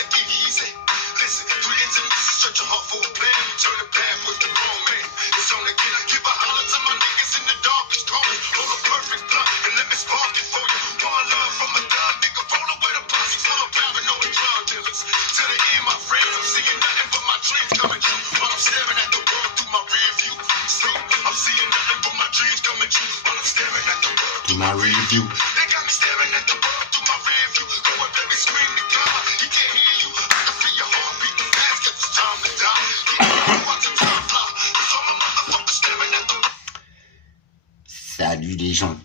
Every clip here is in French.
take it easy. Listen, through the internet, search your heart for a plan. Turn the bad boys to wrong man. It's on again. I give a holler to my niggas in the darkest corners. Hold a perfect blunt and let me spark it for you. One love from a thug nigga, rolling with a posse full of paranoid drug dealers. To the end, my friends, I'm seeing nothing but my dreams coming true. While I'm staring at the world through my rear view. See, I'm seeing nothing but my dreams coming true. While I'm staring at the world through my rear view. They got me staring at the world through my rear view. Go up there and scream to God, he can't hear you. I can feel your heart beating fast, cause it's time to die. Watch the time fly. It's all my motherfuckers staring at the world. Salut les gens.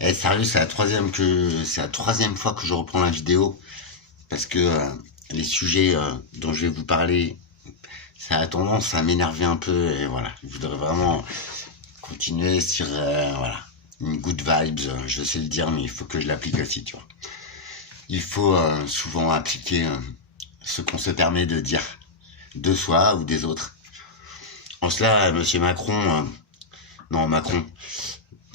Sérieux, c'est la troisième fois que je reprends la vidéo. Parce que les sujets dont je vais vous parler, ça a tendance à m'énerver un peu. Et voilà, je voudrais vraiment continuer sur voilà, une good vibes. Je sais le dire, mais il faut que je l'applique aussi, tu vois. Il faut souvent appliquer ce qu'on se permet de dire de soi ou des autres. En cela, monsieur Macron, Macron,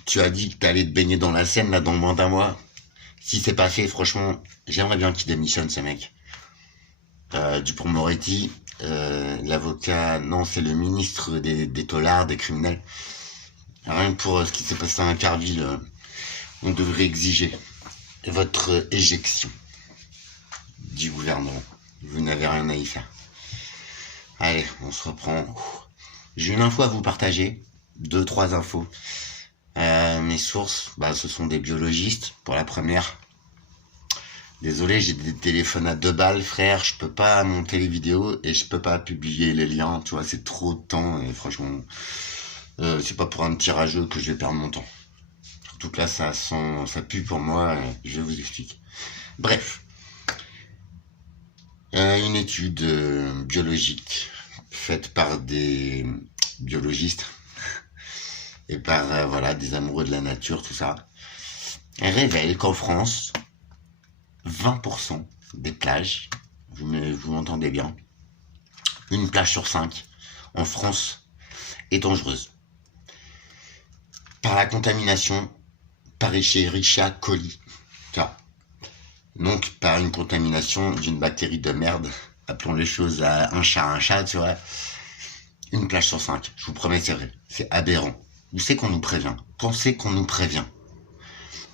tu as dit que tu allais te baigner dans la Seine là dans moins d'un mois. Si c'est pas fait, franchement, j'aimerais bien qu'il démissionne ce mec. Dupond-Moretti, l'avocat, non, c'est le ministre des taulards, des criminels. Rien que pour ce qui s'est passé à Carville, on devrait exiger votre éjection du gouvernement. Vous n'avez rien à y faire. Allez, on se reprend. J'ai une info à vous partager. 2-3 infos. Mes sources, ce sont des biologistes. Pour la première, désolé, j'ai des téléphones à 2 balles, frère. Je peux pas monter les vidéos et je peux pas publier les liens. Tu vois, c'est trop de temps et franchement, c'est pas pour un petit rageux que je vais perdre mon temps. Surtout que là, ça pue pour moi. Je vais vous expliquer. Bref, une étude biologique faite par des biologistes et par voilà, des amoureux de la nature, tout ça, elle révèle qu'en France, 20% des plages, vous m'entendez bien, une plage sur 5 en France est dangereuse par la contamination par Escherichia coli. Donc par une contamination d'une bactérie de merde, appelons les choses à un chat, tu vois. Une plage sur 5, je vous promets, c'est vrai, c'est aberrant. Où c'est qu'on nous prévient? Pensez qu'on nous prévient.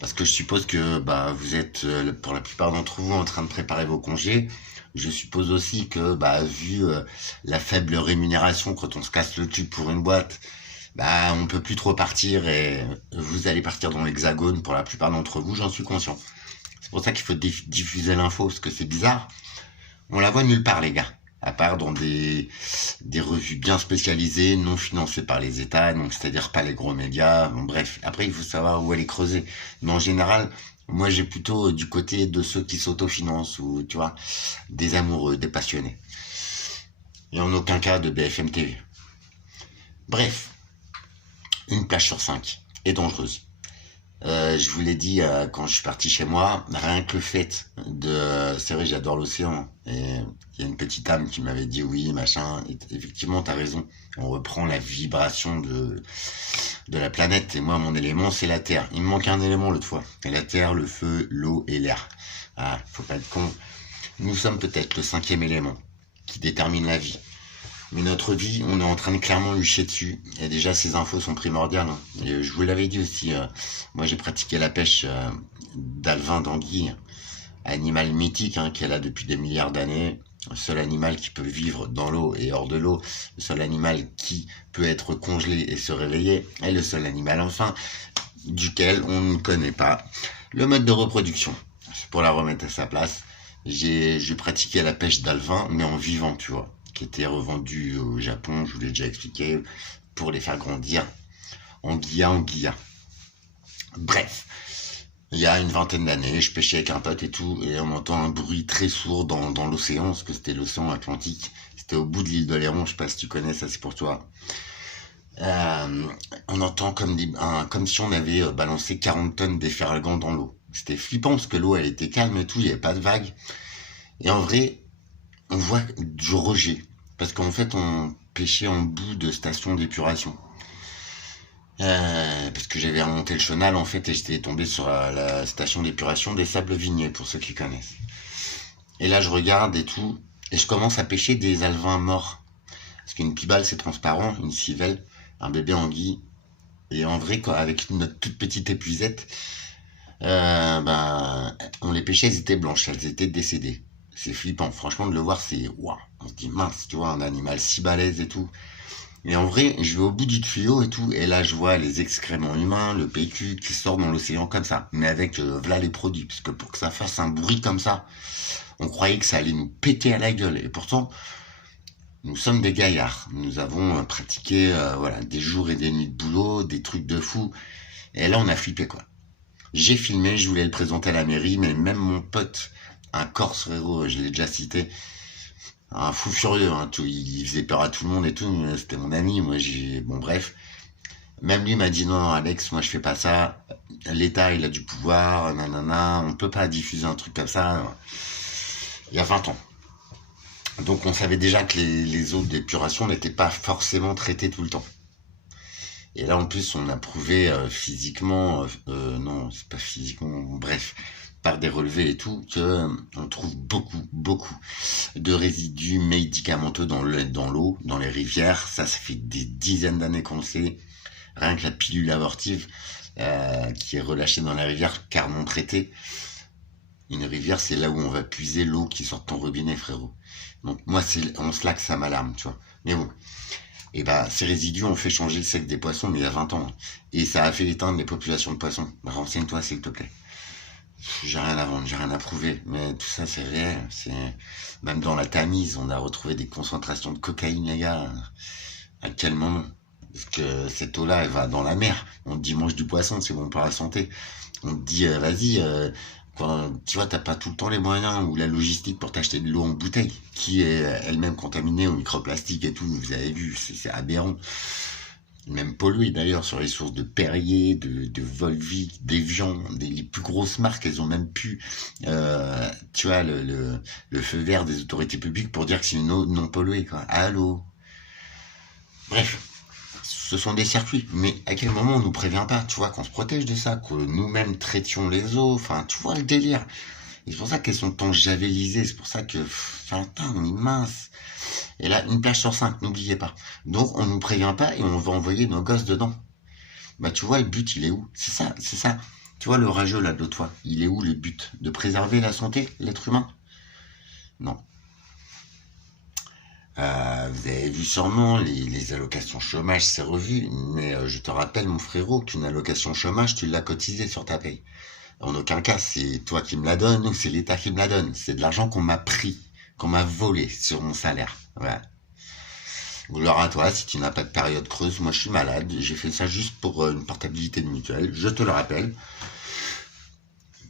Parce que je suppose que vous êtes, pour la plupart d'entre vous, en train de préparer vos congés. Je suppose aussi que, vu la faible rémunération quand on se casse le cul pour une boîte, on peut plus trop partir et vous allez partir dans l'hexagone pour la plupart d'entre vous, j'en suis conscient. C'est pour ça qu'il faut diffuser l'info, parce que c'est bizarre. On la voit nulle part, les gars. À part dans des revues bien spécialisées, non financées par les États, donc c'est-à-dire pas les gros médias. Bon, bref, après il faut savoir où aller creuser. Mais en général, moi j'ai plutôt du côté de ceux qui s'autofinancent ou tu vois, des amoureux, des passionnés. Et en aucun cas de BFM TV. Bref, une plage sur 5 est dangereuse. Je vous l'ai dit quand je suis parti chez moi, rien que le fait de... C'est vrai, j'adore l'océan. Et il y a une petite âme qui m'avait dit oui, machin. Et effectivement, t'as raison. On reprend la vibration de la planète. Et moi, mon élément, c'est la terre. Il me manque un élément l'autre fois. Et la terre, le feu, l'eau et l'air. Ah, faut pas être con. Nous sommes peut-être le 5e élément qui détermine la vie. Mais notre vie, on est en train de clairement lui chier dessus. Et déjà, ces infos sont primordiales. Et je vous l'avais dit aussi, moi j'ai pratiqué la pêche d'alevin d'anguille, animal mythique qui est là depuis des milliards d'années. Le seul animal qui peut vivre dans l'eau et hors de l'eau. Le seul animal qui peut être congelé et se réveiller. Et le seul animal, enfin, duquel on ne connaît pas le mode de reproduction. C'est pour la remettre à sa place. J'ai pratiqué la pêche d'alevin, mais en vivant, tu vois, qui était revendu au Japon, je vous l'ai déjà expliqué, pour les faire grandir en guilla. Bref, il y a une vingtaine d'années, je pêchais avec un pote et tout, et on entend un bruit très sourd dans l'océan, parce que c'était l'océan Atlantique, c'était au bout de l'île d'Oléron, je sais pas si tu connais, ça c'est pour toi. On entend comme si on avait balancé 40 tonnes d'efferalgan dans l'eau. C'était flippant, parce que l'eau elle était calme et tout, il n'y avait pas de vagues. Et en vrai, on voit du rejet, parce qu'en fait on pêchait en bout de station d'épuration, parce que j'avais remonté le chenal en fait et j'étais tombé sur la station d'épuration des Sables Vignets, pour ceux qui connaissent. Et là, je regarde et tout, et je commence à pêcher des alevins morts. Parce qu'une pibale, c'est transparent, une civelle, un bébé anguille. Et en vrai, quoi, avec notre toute petite épuisette, on les pêchait, elles étaient blanches, elles étaient décédées. C'est flippant, franchement, de le voir, c'est waouh. On se dit mince, tu vois, un animal si balèze et tout. Et en vrai, je vais au bout du tuyau et tout, et là, je vois les excréments humains, le PQ qui sort dans l'océan comme ça, mais avec voilà les produits, parce que pour que ça fasse un bruit comme ça, on croyait que ça allait nous péter à la gueule. Et pourtant, nous sommes des gaillards. Nous avons pratiqué voilà des jours et des nuits de boulot, des trucs de fou. Et là, on a flippé quoi. J'ai filmé, je voulais le présenter à la mairie, mais même mon pote, un Corse frérot, je l'ai déjà cité, un fou furieux, hein, tout, il faisait peur à tout le monde et tout, mais c'était mon ami, moi j'ai... Bon bref, même lui m'a dit non Alex, moi je fais pas ça, l'État il a du pouvoir, nanana, on peut pas diffuser un truc comme ça, il y a 20 ans. Donc on savait déjà que les eaux d'épuration n'étaient pas forcément traitées tout le temps. Et là en plus on a prouvé physiquement, non c'est pas physiquement, bref, par des relevés et tout, que on trouve beaucoup de résidus médicamenteux dans l'eau, dans les rivières. Ça fait des dizaines d'années qu'on le sait. Rien que la pilule abortive qui est relâchée dans la rivière car non traitée. Une rivière, c'est là où on va puiser l'eau qui sort de ton robinet, frérot. Donc moi, c'est en cela que ça m'alarme, tu vois. Mais bon, et bah ces résidus ont fait changer le sexe des poissons, mais il y a 20 ans. Et ça a fait éteindre les populations de poissons. Bah, renseigne-toi, s'il te plaît. J'ai rien à vendre, j'ai rien à prouver, mais tout ça c'est réel. C'est même dans la Tamise, on a retrouvé des concentrations de cocaïne, les gars. À quel moment? Parce que cette eau-là, elle va dans la mer. On te dit mange du poisson, c'est bon pour la santé. On te dit vas-y, quand tu vois, t'as pas tout le temps les moyens ou la logistique pour t'acheter de l'eau en bouteille, qui est elle-même contaminée au microplastique et tout. Vous avez vu, c'est aberrant. Même pollué d'ailleurs sur les sources de Perrier, de Volvic, d'Evian, les plus grosses marques, elles ont même pu, tu vois, le feu vert des autorités publiques pour dire que c'est une eau non polluée, quoi. Allô? Bref, ce sont des circuits, mais à quel moment on nous prévient pas, tu vois, qu'on se protège de ça, que nous-mêmes traitions les eaux, enfin, tu vois le délire. Et c'est pour ça qu'elles sont tant javelisées, c'est pour ça que, putain, mais mince. Et là, une plage sur 5, n'oubliez pas. Donc, on nous prévient pas et on va envoyer nos gosses dedans. Bah, tu vois, le but, il est où? C'est ça, c'est ça. Tu vois, le rageux, là, de l'autre fois, il est où le but? De préserver la santé, l'être humain? Non. Vous avez vu sûrement, les allocations chômage, c'est revu, mais je te rappelle, mon frérot, qu'une allocation chômage, tu l'as cotisée sur ta paye. En aucun cas, c'est toi qui me la donnes ou c'est l'État qui me la donne. C'est de l'argent qu'on m'a pris, qu'on m'a volé sur mon salaire. Voilà. Gloire à toi, si tu n'as pas de période creuse, moi je suis malade, j'ai fait ça juste pour une portabilité de mutuelle, je te le rappelle.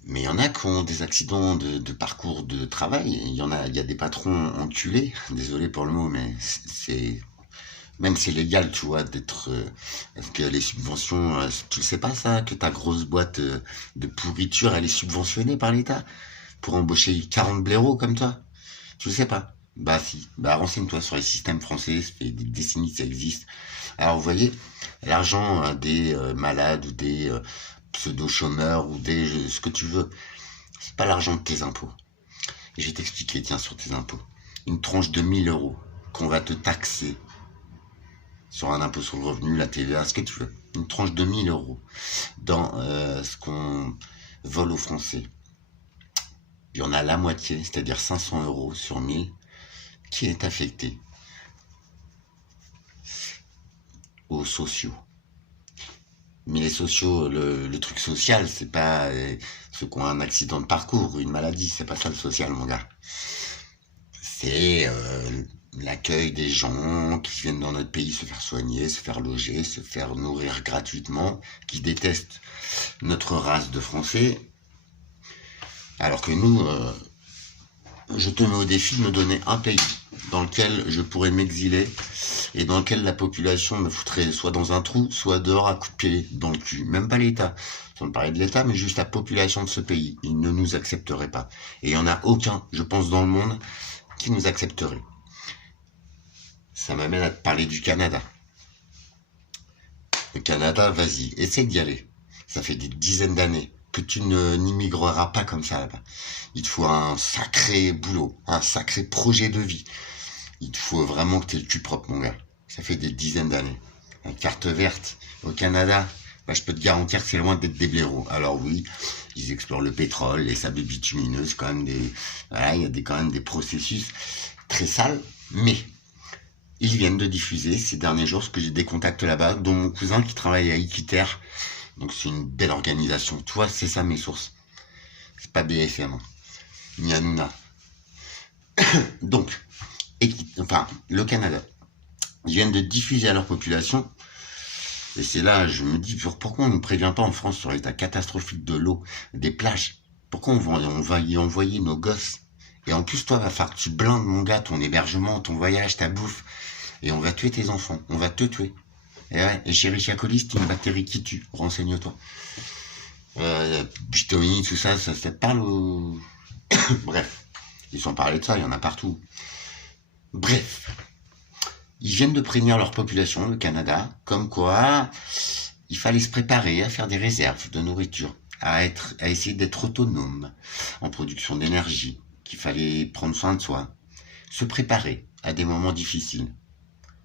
Mais il y en a qui ont des accidents de parcours de travail, il y a des patrons enculés, désolé pour le mot, mais c'est même c'est légal, tu vois, d'être parce que les subventions, tu le sais pas ça, que ta grosse boîte de pourriture, elle est subventionnée par l'État pour embaucher 40 blaireaux comme toi. Tu le sais pas? Bah si, bah renseigne-toi sur les systèmes français, ça fait des décennies que ça existe. Alors vous voyez, l'argent des malades ou des pseudo-chômeurs ou des ce que tu veux, c'est pas l'argent de tes impôts. Et je vais t'expliquer, tiens, sur tes impôts. Une tranche de 1 000 € qu'on va te taxer sur un impôt sur le revenu, la TVA, ce que tu veux. Une tranche de 1 000 € dans ce qu'on vole aux Français. Il y en a la moitié, c'est-à-dire 500 € sur 1000, qui est affecté aux sociaux. Mais les sociaux, le truc social, c'est pas ceux qui ont un accident de parcours ou une maladie, c'est pas ça le social, mon gars. C'est l'accueil des gens qui viennent dans notre pays se faire soigner, se faire loger, se faire nourrir gratuitement, qui détestent notre race de Français. Alors que nous, je te mets au défi de me donner un pays dans lequel je pourrais m'exiler et dans lequel la population me foutrait soit dans un trou, soit dehors à coups de pied dans le cul. Même pas l'État, sans parler de l'État, mais juste la population de ce pays. Ils ne nous accepteraient pas. Et il n'y en a aucun, je pense, dans le monde qui nous accepterait. Ça m'amène à te parler du Canada. Le Canada, vas-y, essaie d'y aller. Ça fait des dizaines d'années, que tu n'immigreras pas comme ça là-bas. Il te faut un sacré boulot, un sacré projet de vie. Il te faut vraiment que tu aies le cul propre, mon gars. Ça fait des dizaines d'années. La carte verte au Canada, bah, je peux te garantir que c'est loin d'être des blaireaux. Alors oui, ils explorent le pétrole, les sables bitumineuses, quand même voilà, il y a quand même des processus très sales, mais ils viennent de diffuser ces derniers jours, parce que j'ai des contacts là-bas, dont mon cousin qui travaille à Équiterre. Donc c'est une belle organisation. Tu vois, c'est ça mes sources. C'est pas BFM, hein, ni Hanouna. Donc, le Canada, ils viennent de diffuser à leur population. Et c'est là, je me dis, pourquoi on ne prévient pas en France sur l'état catastrophique de l'eau, des plages? Pourquoi on va y envoyer nos gosses? Et en plus, toi, va falloir que tu blindes, mon gars, ton hébergement, ton voyage, ta bouffe. Et on va tuer tes enfants. On va te tuer. Et ouais, Escherichia coli, c'est une bactérie qui tue. Renseigne-toi. Butomie, tout ça, ça te parle au... Bref. Ils sont parlé de ça, il y en a partout. Bref. Ils viennent de prévenir leur population, le Canada, comme quoi il fallait se préparer à faire des réserves de nourriture, à essayer d'être autonome en production d'énergie, qu'il fallait prendre soin de soi, se préparer à des moments difficiles,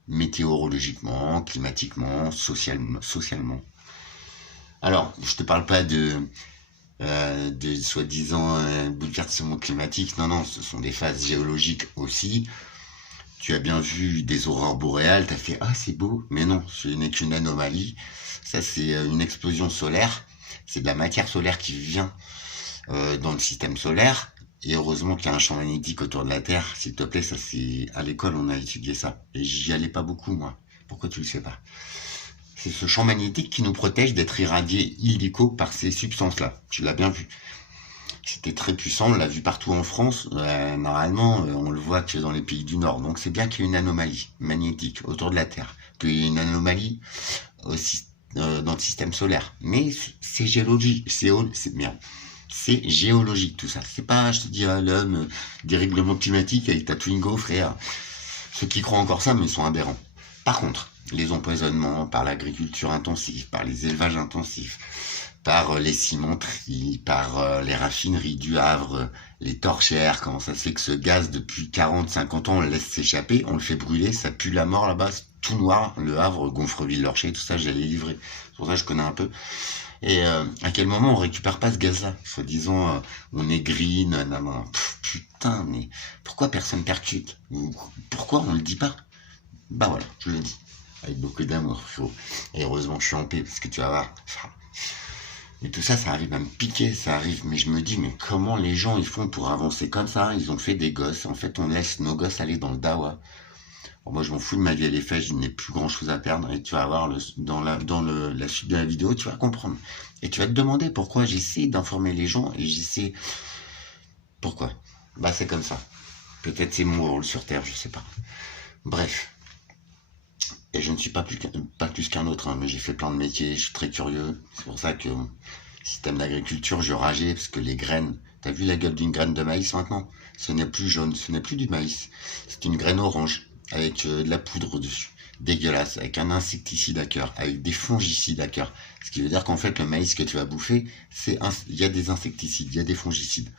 météorologiquement, climatiquement, socialement. Alors, je te parle pas de soi-disant bouleversements climatiques, non, ce sont des phases géologiques aussi. Tu as bien vu des aurores boréales, t'as fait « Ah, c'est beau !» Mais non, ce n'est qu'une anomalie. Ça, c'est une explosion solaire. C'est de la matière solaire qui vient dans le système solaire. Et heureusement qu'il y a un champ magnétique autour de la Terre. S'il te plaît, ça c'est... À l'école, on a étudié ça. Et j'y allais pas beaucoup, moi. Pourquoi tu le sais pas? C'est ce champ magnétique qui nous protège d'être irradiés illico par ces substances-là. Tu l'as bien vu. C'était très puissant, on l'a vu partout en France. Normalement, on le voit que dans les pays du Nord. Donc c'est bien qu'il y ait une anomalie magnétique autour de la Terre, qu'il y ait une anomalie aussi dans le système solaire. Mais c'est géologique, c'est géologique tout ça. C'est pas, je te dis, l'homme des règlements climatiques avec ta Twingo, frère. Ceux qui croient encore ça, mais ils sont aberrants. Par contre, les empoisonnements par l'agriculture intensive, par les élevages intensifs, par les cimenteries, par les raffineries du Havre, les torchères, comment ça se fait que ce gaz, depuis 40-50 ans, on le laisse s'échapper, on le fait brûler, ça pue la mort là-bas, c'est tout noir, le Havre, Gonfreville-Lorcher, tout ça, j'allais livrer. C'est pour ça que je connais un peu. Et à quel moment on récupère pas ce gaz-là? Soi-disant, on est green, non, putain, mais pourquoi personne percute? Pourquoi on le dit pas? Bah voilà, je le dis. Avec beaucoup d'amour, frérot. Et heureusement, je suis en paix, parce que tu vas voir... Et tout ça, ça arrive à me piquer, ça arrive. Mais je me dis, mais comment les gens ils font pour avancer comme ça? Ils ont fait des gosses. En fait, on laisse nos gosses aller dans le dawa. Alors moi, je m'en fous de ma vie à les faits, je n'ai plus grand chose à perdre. Et tu vas voir dans la suite de la vidéo, tu vas comprendre. Et tu vas te demander pourquoi j'essaie d'informer les gens et j'essaie... Pourquoi? Bah, c'est comme ça. Peut-être c'est mon rôle sur Terre, je sais pas. Bref. Et je ne suis pas plus qu'un autre, hein, mais j'ai fait plein de métiers, je suis très curieux. C'est pour ça que système d'agriculture, je rageais, parce que les graines, t'as vu la gueule d'une graine de maïs maintenant? Ce n'est plus jaune, ce n'est plus du maïs. C'est une graine orange, avec de la poudre dessus. Dégueulasse, avec un insecticide à cœur, avec des fongicides à cœur. Ce qui veut dire qu'en fait, le maïs que tu vas bouffer, il y a des insecticides, il y a des fongicides.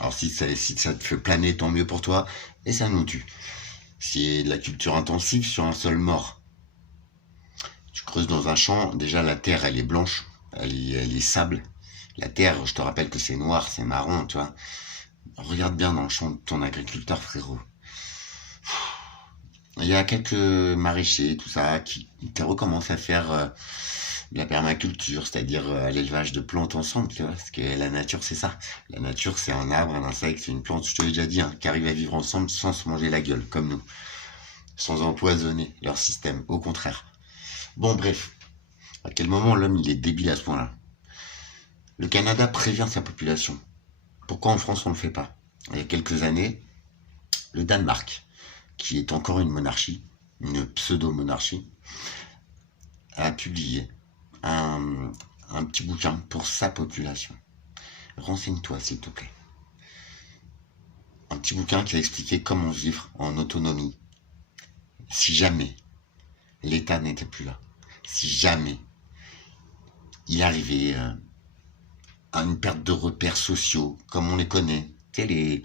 Alors si ça te fait planer, tant mieux pour toi, et ça nous tue. C'est de la culture intensive sur un sol mort. Tu creuses dans un champ, déjà la terre elle est blanche, elle est sable. La terre, je te rappelle que c'est noir, c'est marron, tu vois. Regarde bien dans le champ de ton agriculteur, frérot. Il y a quelques maraîchers, tout ça, qui recommencent à faire la permaculture, c'est-à-dire l'élevage de plantes ensemble, tu vois, parce que la nature c'est ça. La nature c'est un arbre, un insecte, c'est une plante, je te l'ai déjà dit, hein, qui arrive à vivre ensemble sans se manger la gueule, comme nous. Sans empoisonner leur système, au contraire. Bon, bref. À quel moment l'homme il est débile à ce point-là? Le Canada prévient sa population. Pourquoi en France on ne le fait pas? Il y a quelques années, le Danemark, qui est encore une monarchie, une pseudo-monarchie, a publié un petit bouquin pour sa population. Renseigne-toi s'il te plaît. Un petit bouquin qui a expliqué comment vivre en autonomie si jamais l'État n'était plus là. Si jamais il arrivait à une perte de repères sociaux, comme on les connaît. Tu sais,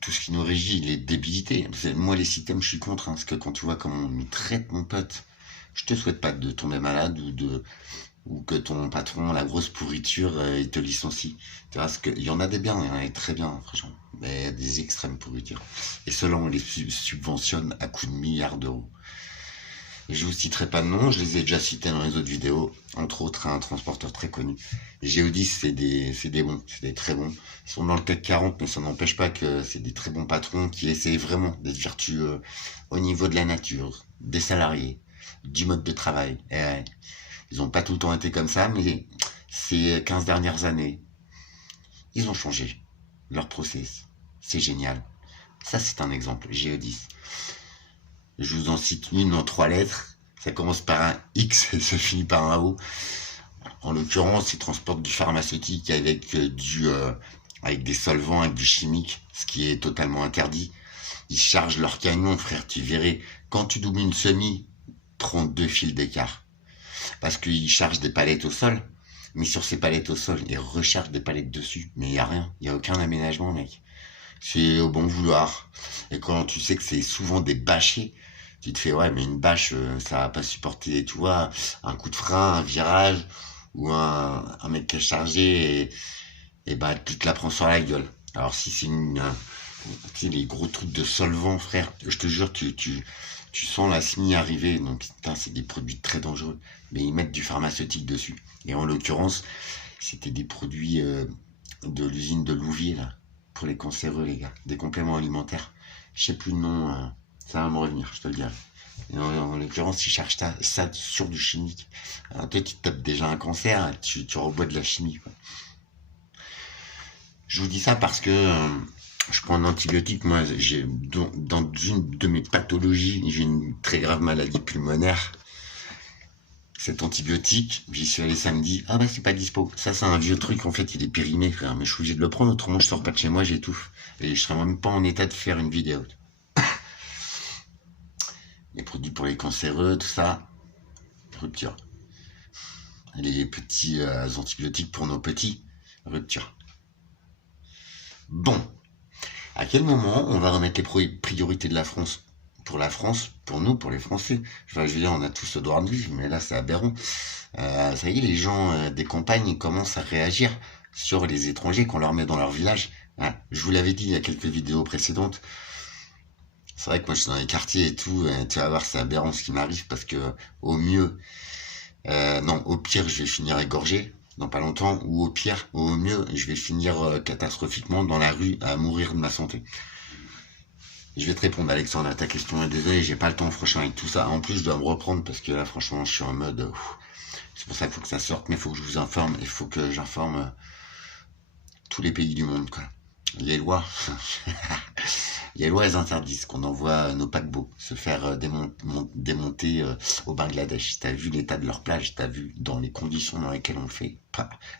tout ce qui nous régit, les débilités. Moi, les systèmes, je suis contre, hein, parce que quand tu vois comment on nous traite, mon pote, je te souhaite pas de tomber malade ou que ton patron, la grosse pourriture, il te licencie. Tu vois, il y en a des biens, il y en a des très bien, franchement. Mais il y a des extrêmes pourritures. Et ceux-là, on les subventionne à coups de milliards d'euros. Et je vous citerai pas de nom, je les ai déjà cités dans les autres vidéos. Entre autres, un transporteur très connu. Géodis, c'est des bons, c'est des très bons. Ils sont dans le CAC 40, mais ça n'empêche pas que c'est des très bons patrons qui essayent vraiment d'être vertueux au niveau de la nature, des salariés, du mode de travail. Et ouais, ils ont pas tout le temps été comme ça, mais ces 15 dernières années, ils ont changé leur process. C'est génial. Ça, c'est un exemple, Géodis. Je vous en cite une en 3 lettres. Ça commence par un X et se finit par un O. En l'occurrence, ils transportent du pharmaceutique avec avec des solvants, avec du chimique, ce qui est totalement interdit. Ils chargent leur camion, frère, tu verrais. Quand tu doubles une semi, prends 2 fils d'écart. Parce qu'ils chargent des palettes au sol. Mais sur ces palettes au sol, ils rechargent des palettes dessus. Mais il n'y a rien. Il n'y a aucun aménagement, mec. C'est au bon vouloir. Et quand tu sais que c'est souvent des bâchés, tu te fais, ouais, mais une bâche, ça va pas supporter, tu vois, un coup de frein, un virage, ou un mec qui est chargé, et bah, tu te la prends sur la gueule. Alors, si c'est tu sais, les gros trucs de solvant, frère, je te jure, tu sens la semi arriver, donc, putain, c'est des produits très dangereux. Mais ils mettent du pharmaceutique dessus. Et en l'occurrence, c'était des produits, de l'usine de Louviers, là, pour les cancéreux, les gars. Des compléments alimentaires. Je sais plus le nom, ça va me revenir, je te le dirai. Et en l'occurrence, ils cherchent ça sur du chimique. Alors, toi, tu te tapes déjà un cancer, tu rebois de la chimie, quoi. Je vous dis ça parce que je prends un antibiotique. Moi, dans une de mes pathologies, j'ai une très grave maladie pulmonaire. Cet antibiotique, j'y suis allé samedi. Ah bah c'est pas dispo. Ça c'est un vieux truc, en fait il est périmé, frère. Mais je suis obligé de le prendre, autrement je sors pas de chez moi, j'étouffe. Et je serais même pas en état de faire une vidéo. Les produits pour les cancéreux, tout ça, rupture. Les petits antibiotiques pour nos petits, rupture. Bon, à quel moment on va remettre les priorités de la France? Pour la France, pour nous, pour les Français. Enfin, je veux dire, on a tous le droit de vivre, mais là c'est aberrant. Ça y est, les gens des campagnes commencent à réagir sur les étrangers qu'on leur met dans leur village. Hein, je vous l'avais dit il y a quelques vidéos précédentes. C'est vrai que moi je suis dans les quartiers et tout, tu vas voir, c'est aberrant ce qui m'arrive parce que au mieux, non, au pire je vais finir égorgé dans pas longtemps, ou au pire, au mieux, je vais finir catastrophiquement dans la rue à mourir de ma santé. Je vais te répondre, Alexandre, à ta question. Désolé, j'ai pas le temps, franchement, avec tout ça. En plus, je dois me reprendre parce que là, franchement, je suis en mode... c'est pour ça qu'il faut que ça sorte, mais il faut que je vous informe. Il faut que j'informe tous les pays du monde, quoi. Les lois... les lois, elles interdisent qu'on envoie nos paquebots se faire démonter au Bangladesh. T'as vu l'état de leur plage, t'as vu dans les conditions dans lesquelles on le fait.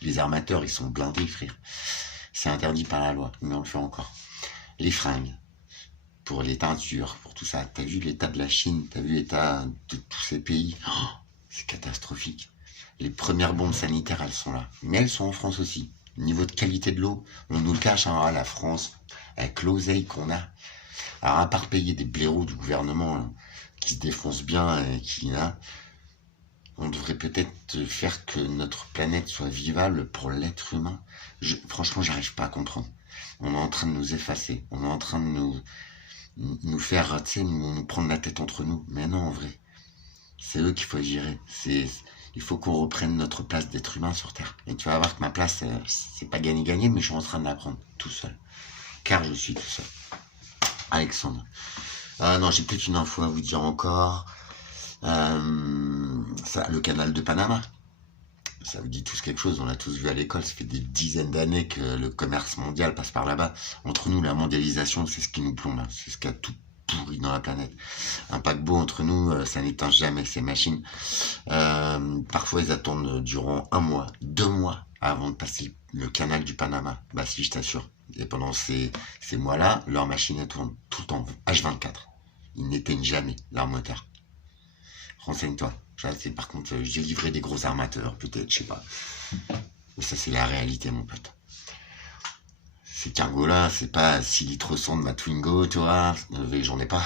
Les armateurs, ils sont blindés, frère. C'est interdit par la loi, mais on le fait encore. Les fringues, pour les teintures, pour tout ça. T'as vu l'état de la Chine, t'as vu l'état de tous ces pays. Oh, c'est catastrophique. Les premières bombes sanitaires, elles sont là. Mais elles sont en France aussi. Niveau de qualité de l'eau, on nous le cache, hein, la France, avec l'oseille qu'on a. Alors, à part payer des blaireaux du gouvernement hein, qui se défoncent bien et qui on devrait peut-être faire que notre planète soit vivable pour l'être humain. Franchement, j'arrive pas à comprendre. On est en train de nous effacer. On est en train de nous faire, tu sais, nous prendre la tête entre nous. Mais non, en vrai, c'est eux qu'il faut gérer. Il faut qu'on reprenne notre place d'être humain sur Terre. Et tu vas voir que ma place, c'est pas gagné, mais je suis en train de la prendre tout seul. Car je suis tout seul. Alexandre. Non, j'ai plus qu'une info à vous dire encore. Le canal de Panama. Ça vous dit tous quelque chose, on l'a tous vu à l'école, ça fait des dizaines d'années que le commerce mondial passe par là-bas. Entre nous, la mondialisation, c'est ce qui nous plombe, c'est ce qui a tout pourri dans la planète. Un paquebot entre nous, ça n'éteint jamais ces machines. Parfois, ils attendent durant 1 mois, 2 mois avant de passer le canal du Panama. Bah si, je t'assure. Et pendant ces mois-là, leur machine tourne tout le temps, H24. Ils n'éteignent jamais leur moteur. Renseigne-toi. Par contre, j'ai livré des gros armateurs, peut-être, je sais pas. Et ça, c'est la réalité, mon pote. Ces cargos-là, c'est pas 6 litres 100 de ma Twingo, tu vois, j'en ai pas.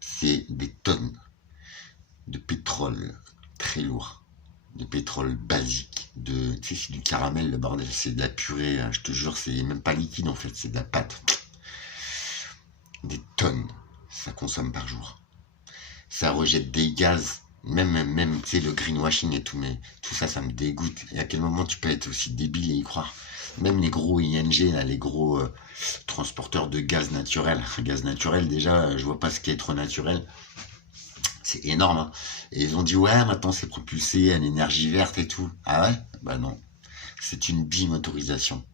C'est des tonnes de pétrole très lourd, de pétrole basique, tu sais, c'est du caramel, le bordel, c'est de la purée, hein, je te jure, c'est même pas liquide en fait, c'est de la pâte. Des tonnes, ça consomme par jour. Ça rejette des gaz, même tu sais, le greenwashing et tout, mais tout ça, ça me dégoûte. Et à quel moment tu peux être aussi débile et y croire? Même les gros ING, là, les gros transporteurs de gaz naturel. Gaz naturel, déjà, je vois pas ce qui est trop naturel. C'est énorme, hein. Et ils ont dit, ouais, maintenant c'est propulsé à l'énergie verte et tout. Ah ouais? Bah non. C'est une bimotorisation.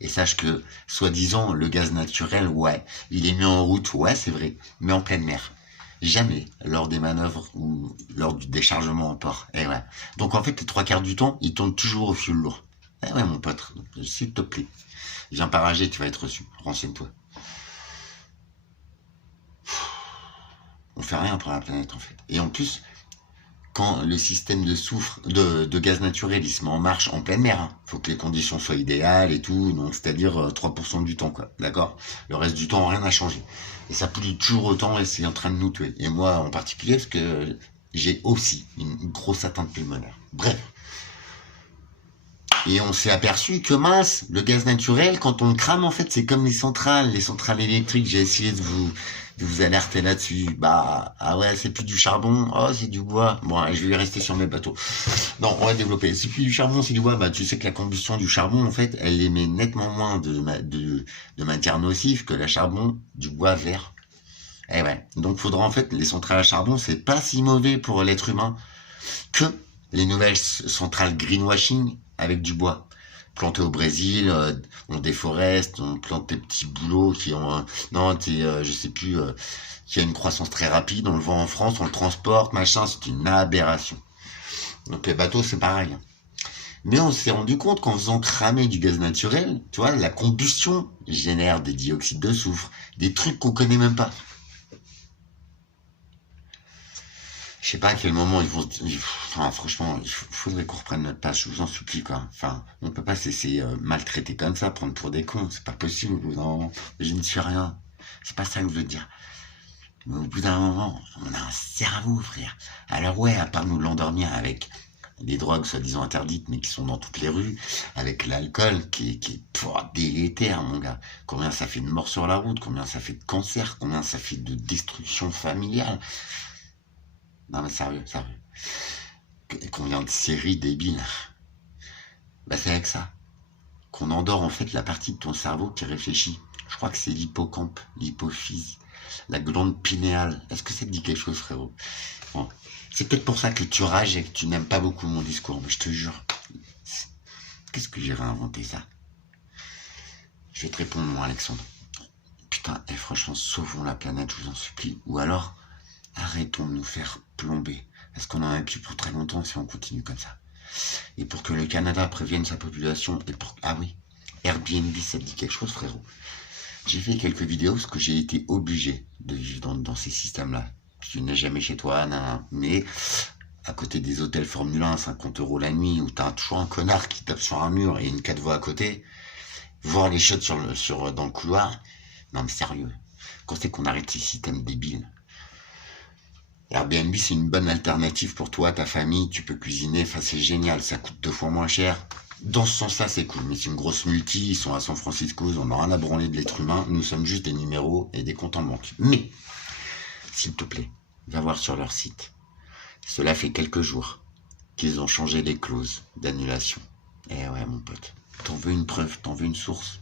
Et sache que, soi-disant, le gaz naturel, ouais, il est mis en route, ouais, c'est vrai, mais en pleine mer. Jamais lors des manœuvres ou lors du déchargement en port. Et ouais. Donc en fait, les 3 quarts du temps, il tourne toujours au fioul lourd. Eh ouais, mon pote, s'il te plaît. Viens par AG, tu vas être reçu. Renseigne-toi. On fait rien pour la planète, en fait. Et en plus, quand le système de soufre, de gaz naturel, il se met en marche en pleine mer, hein. Faut que les conditions soient idéales et tout, donc c'est-à-dire 3% du temps, quoi. D'accord? Le reste du temps, rien n'a changé. Et ça pollue toujours autant et c'est en train de nous tuer. Et moi, en particulier, parce que j'ai aussi une grosse atteinte pulmonaire. Bref. Et on s'est aperçu que mince, le gaz naturel, quand on le crame, en fait, c'est comme les centrales électriques. J'ai essayé de vous alerter là-dessus. Bah, ah ouais, c'est plus du charbon. Oh, c'est du bois. Bon, je vais rester sur mes bateaux. Non, on va développer. C'est plus du charbon, c'est du bois. Bah, tu sais que la combustion du charbon, en fait, elle émet nettement moins de matière nocive que la charbon du bois vert. Eh ouais. Donc, faudra, en fait, les centrales à charbon, c'est pas si mauvais pour l'être humain que les nouvelles centrales greenwashing avec du bois. Planté au Brésil, on déforeste, on plante des petits bouleaux qui ont, je sais plus, qui a une croissance très rapide, on le vend en France, on le transporte, machin, c'est une aberration. Donc les bateaux, c'est pareil. Mais on s'est rendu compte qu'en faisant cramer du gaz naturel, tu vois, la combustion génère des dioxydes de soufre, des trucs qu'on connaît même pas. Je sais pas à quel moment ils vont. Enfin, franchement, il faudrait qu'on reprenne notre place, je vous en supplie, quoi. Enfin, on peut pas se laisser maltraiter comme ça, prendre pour des cons, c'est pas possible. Au bout d'un moment, je ne suis rien. C'est pas ça que je veux dire. Mais au bout d'un moment, on a un cerveau, frère. Alors ouais, à part nous l'endormir avec des drogues soi-disant interdites, mais qui sont dans toutes les rues, avec l'alcool qui est délétère, mon gars. Combien ça fait de morts sur la route, combien ça fait de cancer, combien ça fait de destruction familiale. Non mais sérieux. Combien de séries débiles. Bah c'est avec ça qu'on endort en fait la partie de ton cerveau qui réfléchit. Je crois que c'est l'hippocampe, l'hypophyse, la glande pinéale. Est-ce que ça te dit quelque chose, frérot? Bon. C'est peut-être pour ça que tu rages et que tu n'aimes pas beaucoup mon discours, mais je te jure. Qu'est-ce que j'ai réinventé ça? Je vais te répondre, moi, Alexandre. Putain, et franchement, sauvons la planète, je vous en supplie. Ou alors, arrêtons de nous faire plomber. Parce qu'on en a plus pour très longtemps si on continue comme ça. Et pour que le Canada prévienne sa population, et pour... Ah oui, Airbnb, ça te dit quelque chose, frérot? J'ai fait quelques vidéos parce que j'ai été obligé de vivre dans ces systèmes-là. Tu n'es jamais chez toi, mais à côté des hôtels Formule 1, 50 € la nuit, où t'as toujours un connard qui tape sur un mur et une 4 voies à côté, voir les shots dans le couloir. Non mais sérieux, quand c'est qu'on arrête ces systèmes débiles? Airbnb, c'est une bonne alternative pour toi, ta famille, tu peux cuisiner, enfin c'est génial, ça coûte 2 fois moins cher. Dans ce sens-là, c'est cool, mais c'est une grosse multi, ils sont à San Francisco, ils en ont rien à branler de l'être humain, nous sommes juste des numéros et des comptes en banque. Mais, s'il te plaît, va voir sur leur site. Cela fait quelques jours qu'ils ont changé les clauses d'annulation. Eh ouais, mon pote, t'en veux une preuve, t'en veux une source?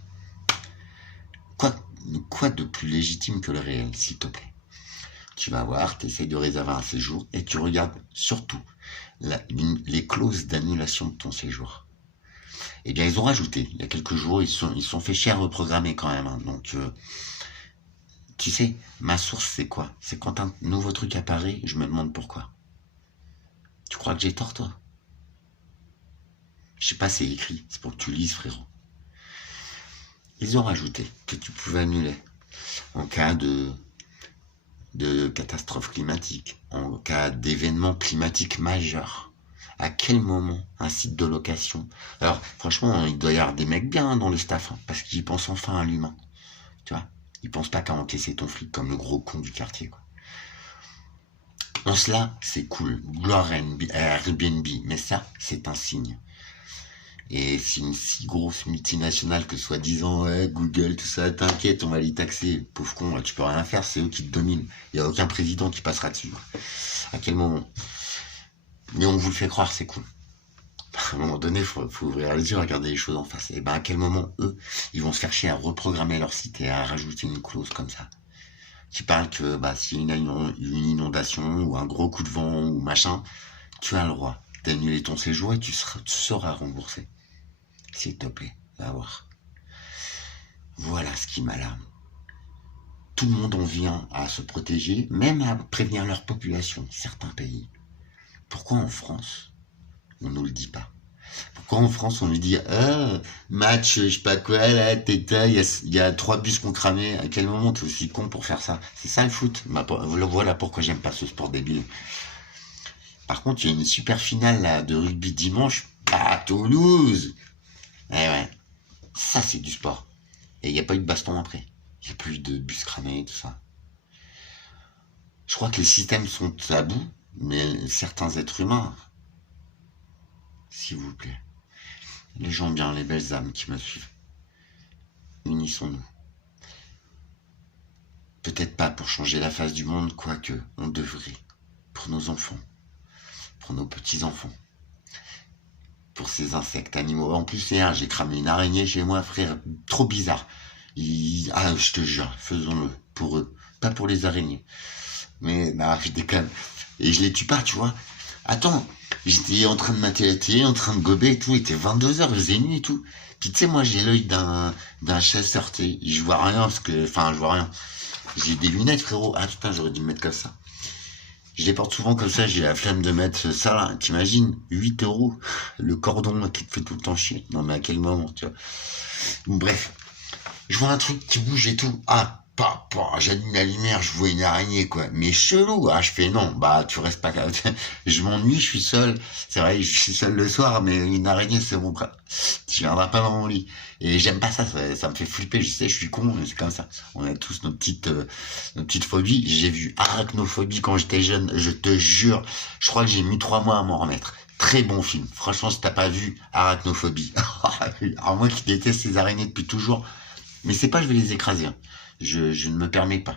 Quoi de plus légitime que le réel, s'il te plaît? Tu vas voir, tu essayes de réserver un séjour et tu regardes surtout les clauses d'annulation de ton séjour. Eh bien, ils ont rajouté, il y a quelques jours, ils sont fait cher reprogrammer quand même. Hein. Donc, tu sais, ma source, c'est quoi? C'est quand un nouveau truc apparaît, je me demande pourquoi. Tu crois que j'ai tort, toi? Je sais pas, c'est écrit, c'est pour que tu lises, frérot. Ils ont rajouté que tu pouvais annuler en cas de catastrophe climatique, en cas d'événement climatique majeur, À quel moment un site de location? Alors, franchement, il doit y avoir des mecs bien dans le staff, hein, parce qu'ils pensent enfin à l'humain. Tu vois? Ils pensent pas qu'à encaisser ton flic comme le gros con du quartier, quoi. En cela, c'est cool. Gloire à Airbnb. Mais ça, c'est un signe. Et si une si grosse multinationale que soi-disant ouais, Google, tout ça, t'inquiète, on va les taxer. Pauvre con, tu peux rien faire, c'est eux qui te dominent. Il n'y a aucun président qui passera dessus. À quel moment? Mais on vous le fait croire, c'est cool. À un moment donné, faut ouvrir les yeux, regarder les choses en face. Et ben à quel moment, eux, ils vont se faire chier à reprogrammer leur site et à rajouter une clause comme ça qui parle que bah, s'il y a une inondation ou un gros coup de vent ou machin, tu as le droit d'annuler ton séjour et tu seras remboursé. S'il te plaît, va voir. Voilà ce qui m'alarme. Tout le monde en vient à se protéger, même à prévenir leur population, certains pays. Pourquoi en France, on nous le dit pas? Pourquoi en France, on nous dit match, je sais pas quoi, là, téta, il y a 3 bus qu'on cramé. À quel moment t'es aussi con pour faire ça? C'est ça le foot. Voilà pourquoi j'aime pas ce sport débile. Par contre, il y a une super finale là, de rugby dimanche à Toulouse. Eh ouais, ça c'est du sport. Et il n'y a pas eu de baston après. Il n'y a plus de bus cramés, tout ça. Je crois que les systèmes sont à bout, mais certains êtres humains, s'il vous plaît, les gens bien, les belles âmes qui me suivent, unissons-nous. Peut-être pas pour changer la face du monde, quoique on devrait. Pour nos enfants, pour nos petits-enfants, pour ces insectes animaux. En plus, hier, j'ai cramé une araignée chez moi, frère, trop bizarre. Ah, je te jure, faisons-le pour eux, pas pour les araignées. Mais, non, je déconne. Et je les tue pas, tu vois. Attends, j'étais en train de mater la télé, en train de gober et tout, il était 22h, il faisait nuit et tout. Puis tu sais, moi j'ai l'œil d'un chasseur, tu sais, je vois rien parce que, enfin, je vois rien. J'ai des lunettes, frérot. Ah putain, j'aurais dû me mettre comme ça. Je les porte souvent comme ça, j'ai la flemme de mettre ça là. T'imagines, 8 € le cordon là, qui te fait tout le temps chier. Non mais à quel moment, tu vois. Bref, je vois un truc qui bouge et tout. Ah, j'allume la lumière, je vois une araignée, quoi. Mais chelou, je fais non, bah, tu restes pas là. Je m'ennuie, je suis seul. C'est vrai, je suis seul le soir, mais une araignée, c'est bon, quoi. Tu viendras pas dans mon lit. Et j'aime pas ça, ça me fait flipper, je sais, je suis con, mais c'est comme ça. On a tous nos petites phobies. J'ai vu Arachnophobie quand j'étais jeune, je te jure. Je crois que j'ai mis 3 mois à m'en remettre. Très bon film. Franchement, si t'as pas vu Arachnophobie. Alors moi qui déteste ces araignées depuis toujours, mais c'est pas je vais les écraser. Je ne me permets pas.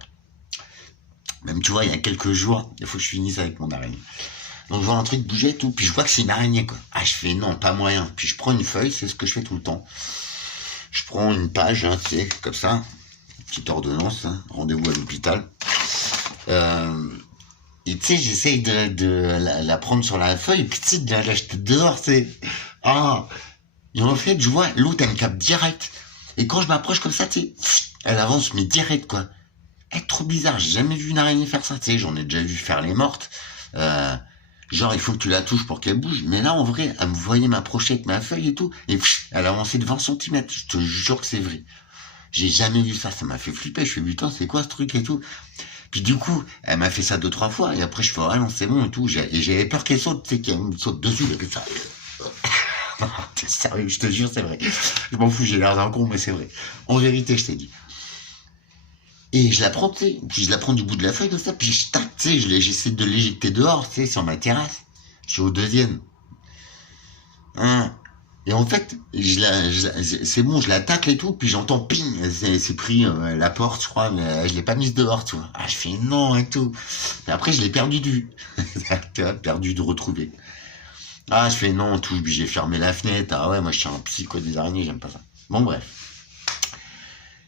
Même tu vois, il y a quelques jours, il faut que je finisse avec mon araignée. Donc je vois un truc bouger et tout, puis je vois que c'est une araignée, quoi. Ah, je fais non, pas moyen. Puis je prends une feuille, c'est ce que je fais tout le temps. Je prends une page, hein, tu sais, comme ça, petite ordonnance, hein, rendez-vous à l'hôpital. Et tu sais, j'essaye de la prendre sur la feuille, puis tu sais, de la jeter dehors, tu sais. Ah, et en fait, je vois, l'autre, elle me capte direct. Et quand je m'approche comme ça, tu sais, elle avance, mais direct, quoi. Elle est trop bizarre, j'ai jamais vu une araignée faire ça, tu sais, j'en ai déjà vu faire les mortes. Genre, il faut que tu la touches pour qu'elle bouge. Mais là, en vrai, elle me voyait m'approcher avec ma feuille et tout, et elle avançait de 20 centimètres. Je te jure que c'est vrai. J'ai jamais vu ça, ça m'a fait flipper. Je fais, putain, c'est quoi ce truc et tout. Puis du coup, elle m'a fait ça 2-3 fois, et après, je fais, ah non, c'est bon et tout. Et j'avais peur qu'elle saute, tu sais, qu'elle me saute dessus, et que ça... T'es sérieux, je te jure, c'est vrai. Je m'en fous, j'ai l'air d'un con, mais c'est vrai. En vérité, je t'ai dit. Et je la prends, tu sais, puis je la prends du bout de la feuille comme ça, puis je tac, tu sais, j'essaie de l'éjecter dehors, tu sais, sur ma terrasse. Je suis au 2e. Hein. Et en fait, c'est bon, je la tacle et tout, puis j'entends ping, c'est pris la porte, je crois, mais je l'ai pas mise dehors, tu vois. Ah, je fais non et tout. Et après, je l'ai perdu de vue. Perdu de retrouver. Ah, je fais non, tout, puis j'ai fermé la fenêtre. Ah ouais, moi je suis un psycho des araignées, j'aime pas ça. Bon, bref.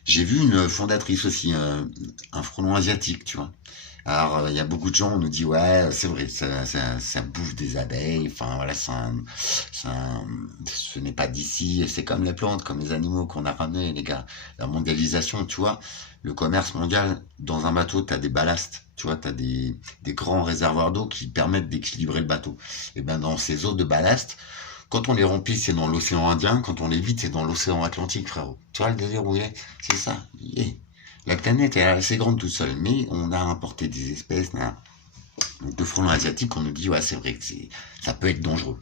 J'ai vu une fondatrice aussi, un frelon asiatique, tu vois. Alors, il y a beaucoup de gens, on nous dit, ouais, c'est vrai, ça bouffe des abeilles, enfin, voilà, ce n'est pas d'ici, c'est comme les plantes, comme les animaux qu'on a ramenés, les gars. La mondialisation, tu vois, le commerce mondial, dans un bateau, t'as des ballasts, tu vois, t'as des grands réservoirs d'eau qui permettent d'équilibrer le bateau. Et ben, dans ces eaux de ballast, quand on les remplit, c'est dans l'océan Indien. Quand on les vide, c'est dans l'océan Atlantique, frérot. Tu vois le délire où il est? C'est ça. Yeah. La planète est assez grande toute seule, mais on a importé des espèces. Là. Donc le frelon asiatique, on nous dit, ouais, c'est vrai que ça peut être dangereux.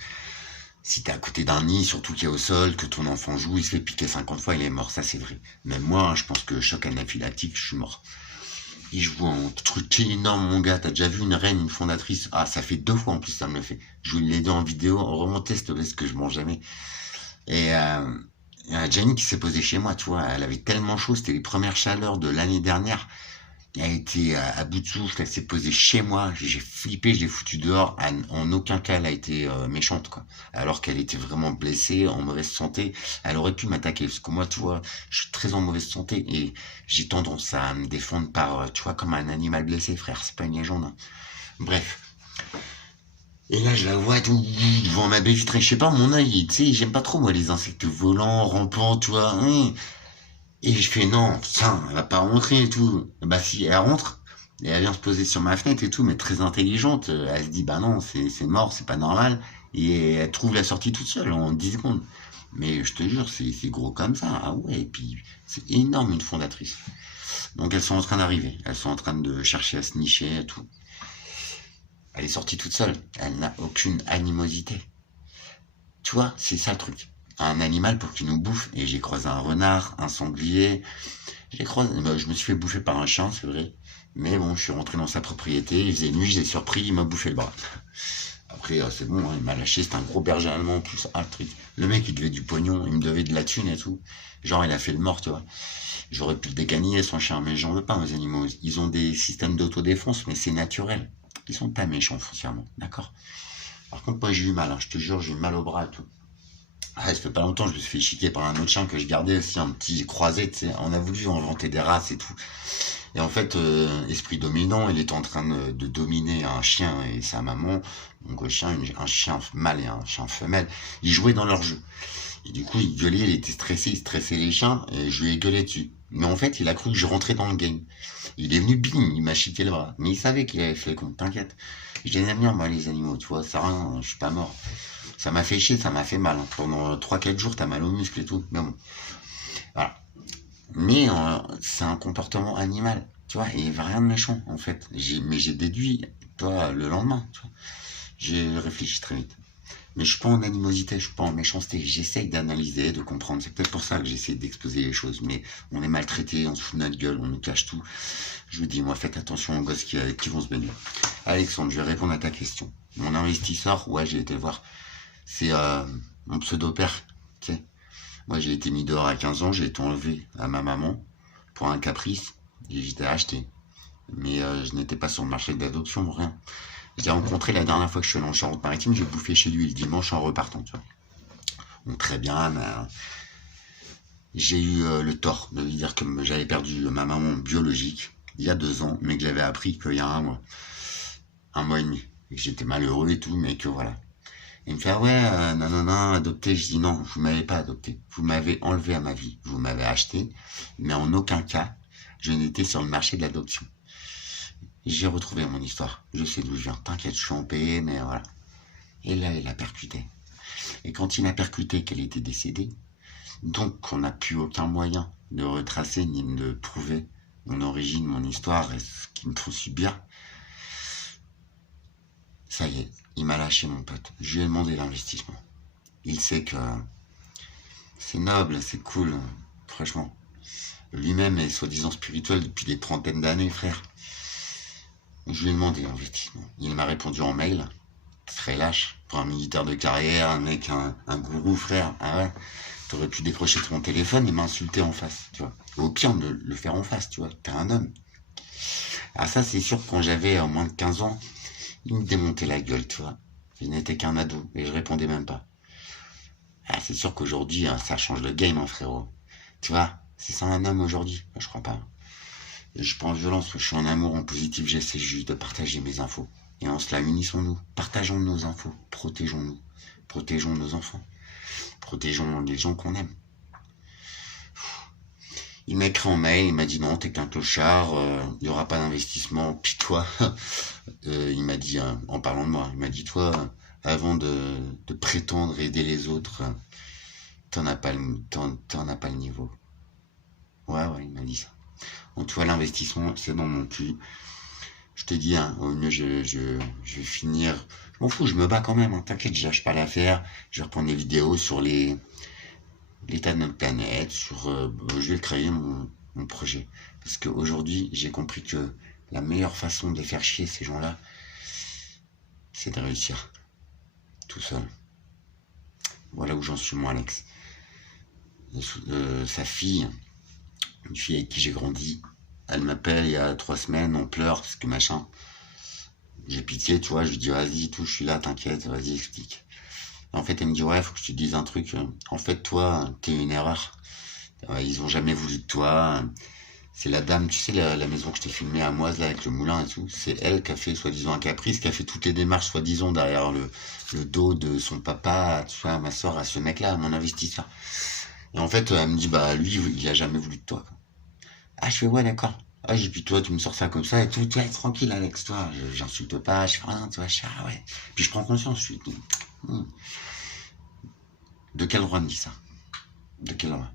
Si t'es à côté d'un nid, surtout qu'il est au sol, que ton enfant joue, il se fait piquer 50 fois, il est mort, ça c'est vrai. Même moi, hein, je pense que choc anaphylactique, je suis mort. Et je vois un truc énorme, mon gars, t'as déjà vu une reine, une fondatrice? Ah, ça fait 2 fois en plus, ça me le fait. Je vous l'ai dit en vidéo, remontez s'il te plaît, ce que je mange jamais. Et il y a Jenny qui s'est posée chez moi, tu vois, elle avait tellement chaud, c'était les premières chaleurs de l'année dernière. Elle était à bout de souffle, elle s'est posée chez moi, j'ai flippé, je l'ai foutu dehors. En aucun cas elle a été méchante, quoi. Alors qu'elle était vraiment blessée, en mauvaise santé, elle aurait pu m'attaquer. Parce que moi, tu vois, je suis très en mauvaise santé et j'ai tendance à me défendre par, tu vois, comme un animal blessé, frère, c'est pas une légende, hein. Bref. Et là, je la vois tout devant ma baie vitrée. Je sais pas, mon œil, tu sais, j'aime pas trop, moi, les insectes volants, rampants, tu vois. Et je fais non, putain, elle va pas rentrer et tout. Bah si, elle rentre, et elle vient se poser sur ma fenêtre et tout, mais très intelligente. Elle se dit, bah non, c'est mort, c'est pas normal. Et elle trouve la sortie toute seule en 10 secondes. Mais je te jure, c'est gros comme ça. Ah ouais, et puis c'est énorme une fondatrice. Donc elles sont en train d'arriver. Elles sont en train de chercher à se nicher et tout. Elle est sortie toute seule. Elle n'a aucune animosité. Tu vois, c'est ça le truc. Un animal pour qu'il nous bouffe. Et j'ai croisé un renard, un sanglier. J'ai croisé, bah, je me suis fait bouffer par un chien, c'est vrai. Mais bon, je suis rentré dans sa propriété, il faisait nuit, je l'ai surpris, il m'a bouffé le bras. Après, c'est bon, hein, il m'a lâché, c'était un gros berger allemand en plus. Ah, le truc. Le mec, il devait du pognon, il me devait de la thune et tout. Genre, il a fait le mort, tu vois. J'aurais pu le dégagner, son chien, mais j'en veux pas, aux animaux. Ils ont des systèmes d'autodéfense, mais c'est naturel. Ils sont pas méchants foncièrement, d'accord? Par contre, moi, j'ai eu mal, hein, je te jure, j'ai eu mal au bras et tout. Ah, ça fait pas longtemps, je me suis fait chiquer par un autre chien que je gardais aussi, un petit croisé, tu sais. On a voulu inventer des races et tout. Et en fait, esprit dominant, il est en train de dominer un chien et sa maman. Donc un chien mâle et un chien femelle. Ils jouaient dans leur jeu. Et du coup, il gueulait, il était stressé, il stressait les chiens et je lui ai gueulé dessus. Mais en fait, il a cru que je rentrais dans le game. Il est venu, bing, il m'a chiqué le bras. Mais il savait qu'il avait fait le con, t'inquiète. Je les aime bien, moi, les animaux, tu vois, ça rien, je suis pas mort. Ça m'a fait chier, ça m'a fait mal, hein. Pendant 3-4 jours, t'as mal aux muscles et tout. Mais bon, voilà. Mais c'est un comportement animal, tu vois, et il n'y avait rien de méchant, en fait. Mais j'ai déduit, toi, le lendemain, tu vois. J'ai réfléchi très vite. Mais je suis pas en animosité, je suis pas en méchanceté. J'essaye d'analyser, de comprendre. C'est peut-être pour ça que j'essaie d'exposer les choses. Mais on est maltraité, on se fout de notre gueule, on nous cache tout. Je vous dis, moi, faites attention aux gosses qui vont se baigner. Alexandre, je vais répondre à ta question. Mon investisseur, ouais, j'ai été le voir. C'est mon pseudo-père, tu sais. Moi, j'ai été mis dehors à 15 ans, j'ai été enlevé à ma maman pour un caprice et j'étais acheté. Mais je n'étais pas sur le marché de l'adoption, rien. Je l'ai rencontré la dernière fois que je suis allé en Charente-Maritime, j'ai bouffé chez lui le dimanche en repartant, tu vois. Donc très bien, mais, j'ai eu le tort de lui dire que j'avais perdu ma maman biologique il y a 2 ans, mais que j'avais appris qu'il y a un mois et demi, et que j'étais malheureux et tout, mais que voilà. Il me fait, ah ouais, nanana, adopté. Je dis non, vous m'avez pas adopté. Vous m'avez enlevé à ma vie. Vous m'avez acheté, mais en aucun cas, je n'étais sur le marché de l'adoption. J'ai retrouvé mon histoire. Je sais d'où je viens. T'inquiète, je suis en paix, mais voilà. Et là, il a percuté. Et quand il a percuté qu'elle était décédée, donc on n'a plus aucun moyen de retracer ni de prouver mon origine, mon histoire et ce qu'il me faut subir. Ça y est, il m'a lâché mon pote. Je lui ai demandé l'investissement. Il sait que c'est noble, c'est cool, franchement. Lui-même est soi-disant spirituel depuis des trentaines d'années, frère. Je lui ai demandé l'investissement. Il m'a répondu en mail. Très lâche. Pour un militaire de carrière, un mec, un gourou, frère. Ah ouais. T'aurais pu décrocher ton téléphone et m'insulter en face, tu vois. Au pire, de le faire en face, tu vois. T'es un homme. Ah ça, c'est sûr que quand j'avais moins de 15 ans, il me démontait la gueule, tu vois. Je n'étais qu'un ado et je répondais même pas. Ah, c'est sûr qu'aujourd'hui, hein, ça change le game, hein, frérot. Tu vois, c'est ça un homme aujourd'hui? Je crois pas. Je suis pas en violence, je suis en amour, en positif, j'essaie juste de partager mes infos. Et en cela, unissons-nous, partageons nos infos, protégeons-nous, protégeons nos enfants, protégeons les gens qu'on aime. Il m'a écrit en mail, il m'a dit non, t'es qu'un clochard, il y aura pas d'investissement. Puis toi, il m'a dit, en parlant de moi, il m'a dit toi, avant de prétendre aider les autres, t'en as pas le niveau. Ouais, il m'a dit ça. Donc tu vois, l'investissement, c'est dans mon cul. Je t'ai dit, hein, au mieux, je vais finir. Je m'en fous, je me bats quand même, hein, t'inquiète, je lâche pas l'affaire. Je vais reprendre des vidéos sur l'état de notre planète, je vais créer mon projet. Parce qu'aujourd'hui, j'ai compris que la meilleure façon de faire chier ces gens-là, c'est de réussir tout seul. Voilà où j'en suis, moi, Alex. Sa fille, une fille avec qui j'ai grandi, elle m'appelle il y a 3 semaines, on pleure, parce que machin. J'ai pitié, tu vois, je lui dis, vas-y, tout, je suis là, t'inquiète, vas-y, explique. Et en fait, elle me dit, ouais, faut que je te dise un truc. En fait, toi, t'es une erreur. Ils ont jamais voulu de toi. C'est la dame, tu sais, la maison que je t'ai filmée à Moise, là, avec le moulin et tout. C'est elle qui a fait, soi-disant, un caprice, qui a fait toutes les démarches, soi-disant, derrière le dos de son papa, tu vois, ma soeur, à ce mec-là, à mon investisseur. Et en fait, elle me dit, bah, lui, il a jamais voulu de toi, quoi. Ah, je fais, ouais, d'accord. Ah, et puis toi, tu me sors ça comme ça et tout, tu vois, tranquille, Alex, toi, j'insulte pas, je fais rien, tu vois, je fais, ah ouais. Puis je prends conscience, je suis, de quel droit me dit ça? De quel droit?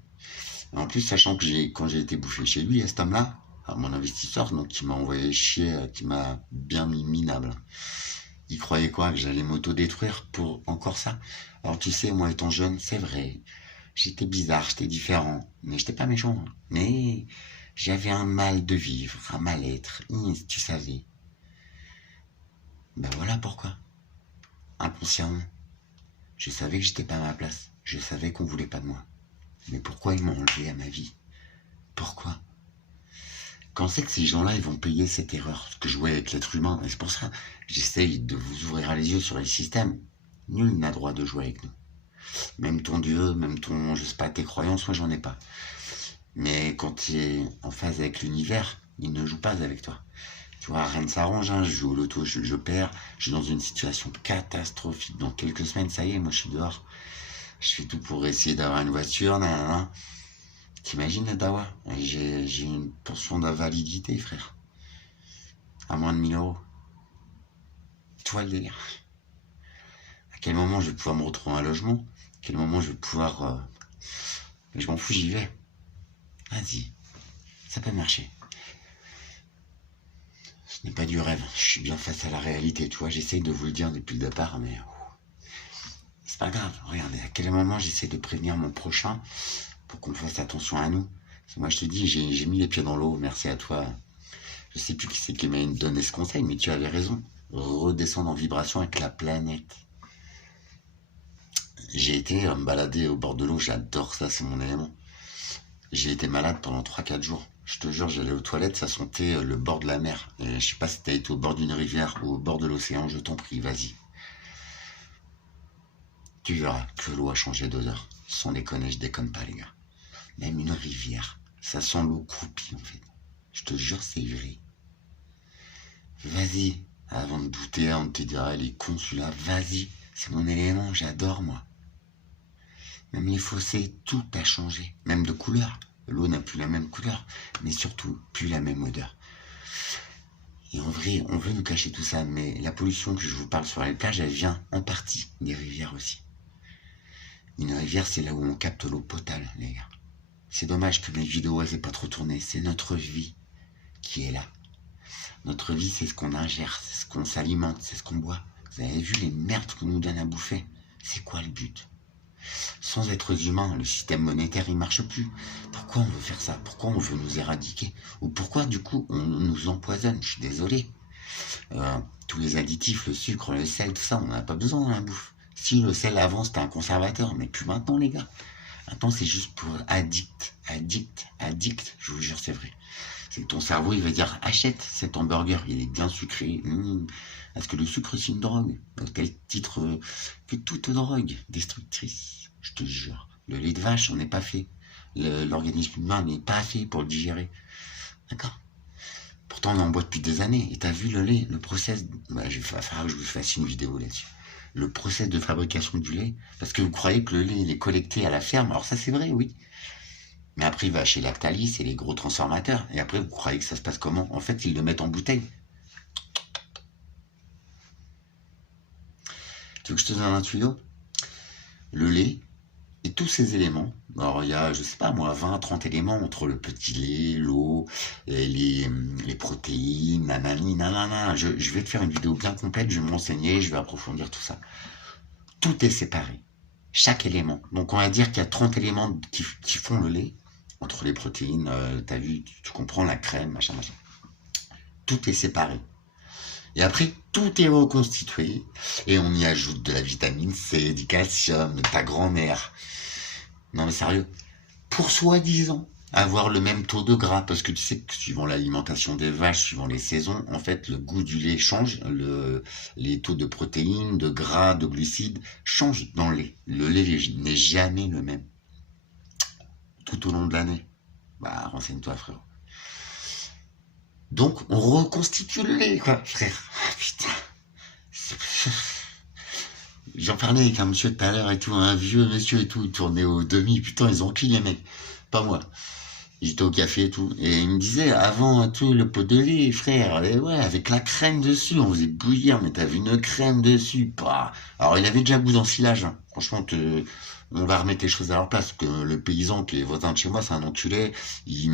Et en plus, sachant que quand j'ai été bouffé chez lui, à cet homme-là, à mon investisseur, donc qui m'a envoyé chier, qui m'a bien mis minable. Il croyait quoi? Que j'allais m'auto-détruire pour encore ça? Alors tu sais, moi étant jeune, c'est vrai, j'étais bizarre, j'étais différent, mais j'étais pas méchant. Mais j'avais un mal de vivre, un mal-être, tu savais. Ben voilà pourquoi. Inconsciemment, je savais que j'étais pas à ma place. Je savais qu'on voulait pas de moi. Mais pourquoi ils m'ont enlevé à ma vie? Pourquoi? Quand c'est que ces gens-là, ils vont payer cette erreur que je jouais avec l'être humain? Et c'est pour ça, j'essaye de vous ouvrir les yeux sur les systèmes. Nul n'a droit de jouer avec nous. Même ton Dieu, même ton, je sais pas, tes croyances, moi j'en ai pas. Mais quand tu es en phase avec l'univers, il ne joue pas avec toi. Tu vois, rien ne s'arrange, hein. Je joue au loto, je perds, je suis dans une situation catastrophique. Dans quelques semaines, ça y est, moi je suis dehors. Je fais tout pour essayer d'avoir une voiture, nanana. T'imagines la dawa? J'ai une pension d'invalidité, frère. À moins de 1 000 euros. Toi le délire. À quel moment je vais pouvoir me retrouver un logement? À quel moment je vais pouvoir... Mais je m'en fous, j'y vais. Vas-y. Ça peut marcher. Ce n'est pas du rêve. Je suis bien face à la réalité, tu vois. J'essaye de vous le dire depuis le départ, mais... c'est pas grave. Regardez, à quel moment j'essaie de prévenir mon prochain pour qu'on fasse attention à nous. Moi, je te dis, j'ai mis les pieds dans l'eau. Merci à toi. Je sais plus qui c'est qui m'a donné ce conseil, mais tu avais raison. Redescendre en vibration avec la planète. J'ai été me balader au bord de l'eau. J'adore ça, c'est mon élément. J'ai été malade pendant 3-4 jours. Je te jure, j'allais aux toilettes, ça sentait le bord de la mer. Et je sais pas si t'as été au bord d'une rivière ou au bord de l'océan, je t'en prie, vas-y. Tu verras que l'eau a changé d'odeur. Sans déconner, je déconne pas, les gars. Même une rivière, ça sent l'eau croupie, en fait. Je te jure, c'est vrai. Vas-y, avant de douter, on te dira, les cons, celui-là, vas-y. C'est mon élément, j'adore, moi. Même les fossés, tout a changé. Même de couleur. L'eau n'a plus la même couleur, mais surtout, plus la même odeur. Et en vrai, on veut nous cacher tout ça, mais la pollution que je vous parle sur les plages, elle vient en partie des rivières aussi. Une rivière, c'est là où on capte l'eau potable, les gars. C'est dommage que mes vidéos elles aient pas trop tourné. C'est notre vie qui est là. Notre vie, c'est ce qu'on ingère, c'est ce qu'on s'alimente, c'est ce qu'on boit. Vous avez vu les merdes qu'on nous donne à bouffer? C'est quoi le but? Sans êtres humains, le système monétaire, il marche plus. Pourquoi on veut faire ça? Pourquoi on veut nous éradiquer? Ou pourquoi, du coup, on nous empoisonne? Je suis désolé. Tous les additifs, le sucre, le sel, tout ça, on n'en a pas besoin dans la bouffe. Si le sel avant, c'était un conservateur, mais plus maintenant, les gars. Maintenant, c'est juste pour addict. Je vous jure, c'est vrai. C'est que ton cerveau, il va dire, achète cet hamburger, il est bien sucré. Parce que le sucre, c'est une drogue. Au tel titre que toute drogue destructrice. Je te jure. Le lait de vache, on n'est pas fait. L'organisme humain n'est pas fait pour le digérer. D'accord? Pourtant, on en boit depuis des années. Et t'as vu le lait, le process... Bah, il va falloir que je vous fasse une vidéo là-dessus. Le process de fabrication du lait. Parce que vous croyez que le lait, il est collecté à la ferme. Alors ça, c'est vrai, oui. Mais après, il va chez Lactalis et les gros transformateurs. Et après, vous croyez que ça se passe comment? En fait, ils le mettent en bouteille. Tu veux que je te donne un tuyau? Le lait, Et tous ces éléments, alors il y a, je sais pas moi, 20, 30 éléments entre le petit lait, l'eau, et les protéines, nanani, nanana. Je vais te faire une vidéo bien complète, je vais me renseigner, je vais approfondir tout ça. Tout est séparé. Chaque élément. Donc on va dire qu'il y a 30 éléments qui font le lait, entre les protéines, t'as vu, tu comprends, la crème, machin, machin. Tout est séparé. Et après, tout est reconstitué et on y ajoute de la vitamine C, du calcium, de ta grand-mère. Non mais sérieux, pour soi-disant avoir le même taux de gras, parce que tu sais que suivant l'alimentation des vaches, suivant les saisons, en fait, le goût du lait change, les taux de protéines, de gras, de glucides changent dans le lait. Le lait n'est jamais le même tout au long de l'année. Bah, renseigne-toi, frère. Donc, on reconstitue le lait, quoi, frère. Ah, putain. J'en parlais avec un monsieur tout à l'heure et tout, un vieux monsieur et tout, il tournait au demi. Putain, ils ont qui les mecs? Pas moi. J'étais au café et tout. Et il me disait, avant tout, le pot de lait, frère, et ouais, avec la crème dessus, on faisait bouillir, mais t'avais une crème dessus, pas. Alors, il avait déjà goût d'ensilage, hein. Franchement, on va remettre les choses à leur place, que le paysan qui est voisin de chez moi, c'est un enculé, il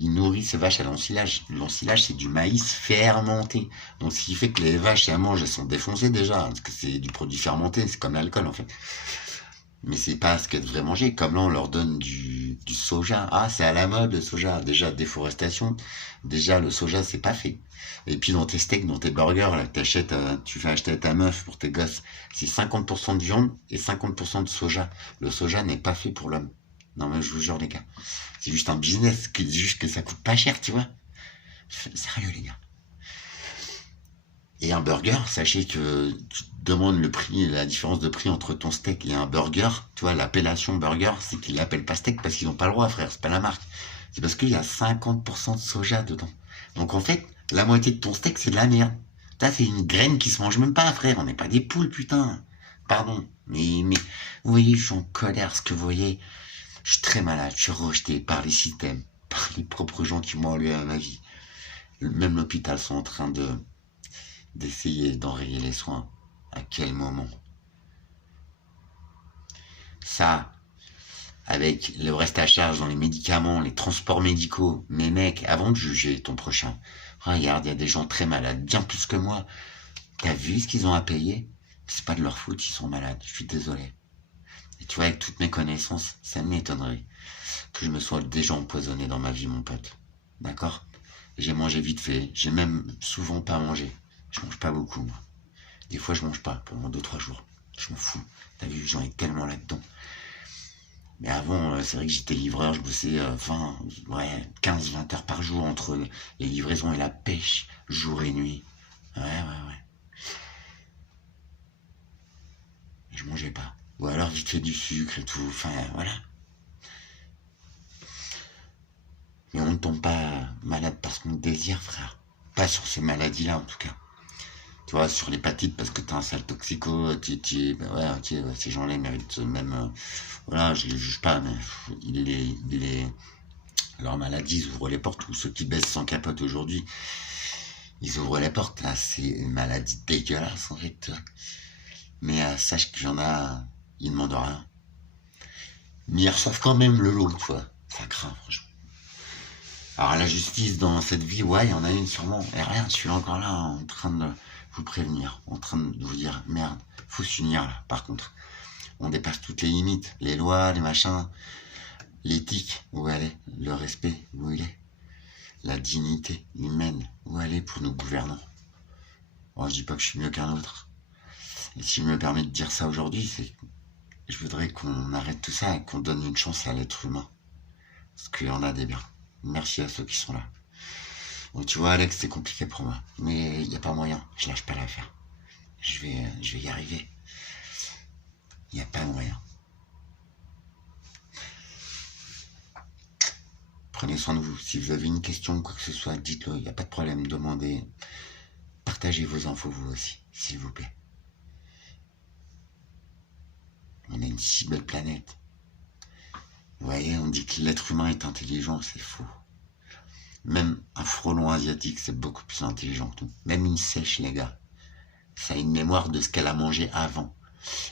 nourrit ses vaches à l'ensilage. L'ensilage, c'est du maïs fermenté. Donc, ce qui fait que les vaches, elles mangent, elles sont défoncées déjà, parce que c'est du produit fermenté, c'est comme l'alcool, en fait. Mais c'est pas ce qu'elles devraient manger. Comme là, on leur donne du soja. Ah, c'est à la mode, le soja. Déjà, déforestation. Déjà, le soja, c'est pas fait. Et puis, dans tes steaks, dans tes burgers, là, tu fais acheter à ta meuf pour tes gosses, c'est 50% de viande et 50% de soja. Le soja n'est pas fait pour l'homme. Non, mais je vous jure, les gars. C'est juste un business, c'est juste que ça coûte pas cher, tu vois. Sérieux, les gars. Et un burger, sachez que tu te demandes le prix, la différence de prix entre ton steak et un burger. Tu vois, l'appellation burger, c'est qu'ils l'appellent pas steak parce qu'ils n'ont pas le droit, frère. C'est pas la marque. C'est parce qu'il y a 50% de soja dedans. Donc en fait, la moitié de ton steak, c'est de la merde. Ça, c'est une graine qui se mange même pas, frère. On n'est pas des poules, putain. Pardon. Mais, vous voyez, je suis en colère, ce que vous voyez. Je suis très malade. Je suis rejeté par les systèmes, par les propres gens qui m'ont enlevé à ma vie. Même l'hôpital sont en train d'essayer d'enrayer les soins. À quel moment? Ça, avec le reste à charge dans les médicaments, les transports médicaux. Mais mec, avant de juger ton prochain, regarde, il y a des gens très malades, bien plus que moi. T'as vu ce qu'ils ont à payer? C'est pas de leur faute, ils sont malades, je suis désolé. Et tu vois, avec toutes mes connaissances, ça m'étonnerait que je me sois déjà empoisonné dans ma vie, mon pote. D'accord? J'ai mangé vite fait, j'ai même souvent pas mangé. Je mange pas beaucoup, moi. Des fois, je mange pas pendant 2-3 jours. Je m'en fous. T'as vu, j'en ai tellement là-dedans. Mais avant, c'est vrai que j'étais livreur, je bossais 15-20 heures par jour entre les livraisons et la pêche, jour et nuit. Ouais. Et je mangeais pas. Ou alors vite fait du sucre et tout, enfin voilà. Mais on ne tombe pas malade parce qu'on désire, frère. Pas sur ces maladies-là, en tout cas. Tu vois, sur l'hépatite, parce que t'es un sale toxico, ouais, ok, ouais, ces gens-là, ils méritent même, voilà, je les juge pas, mais leur maladie, ils ouvrent les portes, ou ceux qui baissent sans capote aujourd'hui, ils ouvrent les portes à ces maladies dégueulasses, en fait. Mais sache qu'il y en a, ils demandent rien. Mais ils reçoivent quand même le lot, tu vois. Ça craint, franchement. Alors la justice dans cette vie, ouais, il y en a une sûrement. Et rien, je suis encore là en train de vous prévenir, en train de vous dire, merde, faut s'unir là. Par contre, on dépasse toutes les limites, les lois, les machins, l'éthique, où elle est, le respect, où il est, la dignité humaine, où elle est pour nos gouvernants. Bon, je dis pas que je suis mieux qu'un autre. Et si je me permets de dire ça aujourd'hui, c'est que je voudrais qu'on arrête tout ça et qu'on donne une chance à l'être humain. Parce qu'il y en a des biens. Merci à ceux qui sont là. Donc tu vois, Alex, c'est compliqué pour moi. Mais il n'y a pas moyen. Je lâche pas l'affaire. Je vais y arriver. Il n'y a pas moyen. Prenez soin de vous. Si vous avez une question ou quoi que ce soit, dites-le. Il n'y a pas de problème. Demandez. Partagez vos infos vous aussi, s'il vous plaît. On est une si belle planète. Vous voyez, on dit que l'être humain est intelligent, c'est faux. Même un frelon asiatique, c'est beaucoup plus intelligent que nous. Même une sèche, les gars. Ça a une mémoire de ce qu'elle a mangé avant.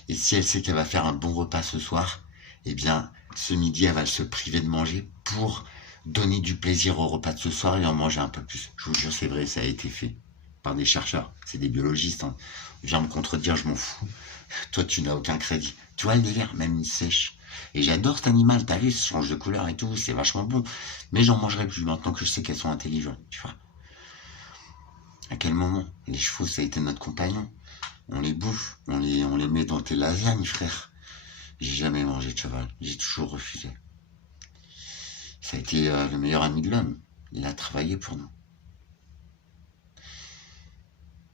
Et si elle sait qu'elle va faire un bon repas ce soir, eh bien, ce midi, elle va se priver de manger pour donner du plaisir au repas de ce soir et en manger un peu plus. Je vous jure, c'est vrai, ça a été fait par des chercheurs, c'est des biologistes. Hein. Viens me contredire, je m'en fous. Toi, tu n'as aucun crédit. Tu vois le délire, même il sèche. Et j'adore cet animal, t'as vu, ça change de couleur et tout, c'est vachement bon. Mais j'en mangerai plus maintenant que je sais qu'elles sont intelligentes, tu vois. À quel moment les chevaux, ça a été notre compagnon. On les bouffe, on les met dans tes lasagnes, frère. J'ai jamais mangé de cheval, j'ai toujours refusé. Ça a été le meilleur ami de l'homme. Il a travaillé pour nous.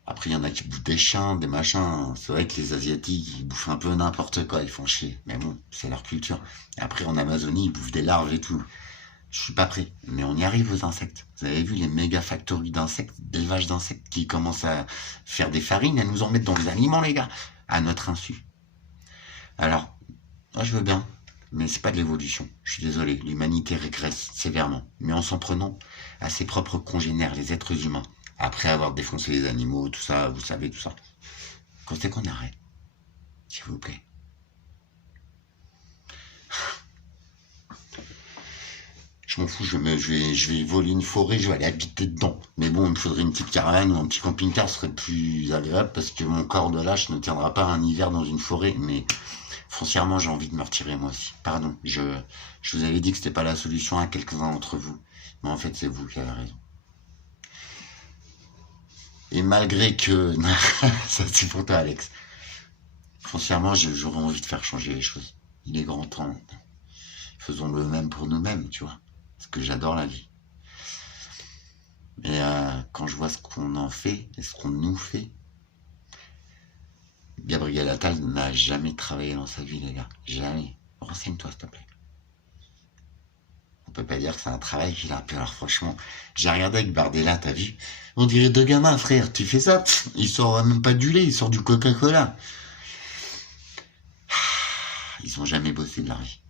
Après, il y en a qui bouffent des chiens, des machins. C'est vrai que les Asiatiques, ils bouffent un peu n'importe quoi, ils font chier. Mais bon, c'est leur culture. Et après, en Amazonie, ils bouffent des larves et tout. Je suis pas prêt, mais on y arrive aux insectes. Vous avez vu les méga factories d'insectes, d'élevage d'insectes qui commencent à faire des farines, à nous en mettre dans les aliments, les gars, à notre insu. Alors, moi je veux bien, mais c'est pas de l'évolution. Je suis désolé, l'humanité régresse sévèrement, mais en s'en prenant à ses propres congénères, les êtres humains, après avoir défoncé les animaux, tout ça, vous savez, tout ça. Quand c'est qu'on arrête, s'il vous plaît. Je m'en fous, je vais voler une forêt, je vais aller habiter dedans. Mais bon, il me faudrait une petite caravane ou un petit camping-car, ce serait plus agréable parce que mon corps de lâche ne tiendra pas un hiver dans une forêt. Mais foncièrement, j'ai envie de me retirer moi aussi. Pardon, je vous avais dit que c'était pas la solution à quelques-uns d'entre vous. Mais en fait, c'est vous qui avez raison. Et malgré que... ça c'est pour toi, Alex. Foncièrement, j'aurais envie de faire changer les choses. Il est grand temps. Faisons le même pour nous-mêmes, tu vois. Parce que j'adore la vie. Et quand je vois ce qu'on en fait et ce qu'on nous fait, Gabriel Attal n'a jamais travaillé dans sa vie, les gars. Jamais. Renseigne-toi, s'il te plaît. On peut pas dire que c'est un travail qu'il a. Alors franchement, j'ai regardé avec Bardella, t'as vu? On dirait deux gamins, frère. Tu fais ça, il sort même pas du lait, il sort du Coca-Cola. Ils ont jamais bossé de leur vie.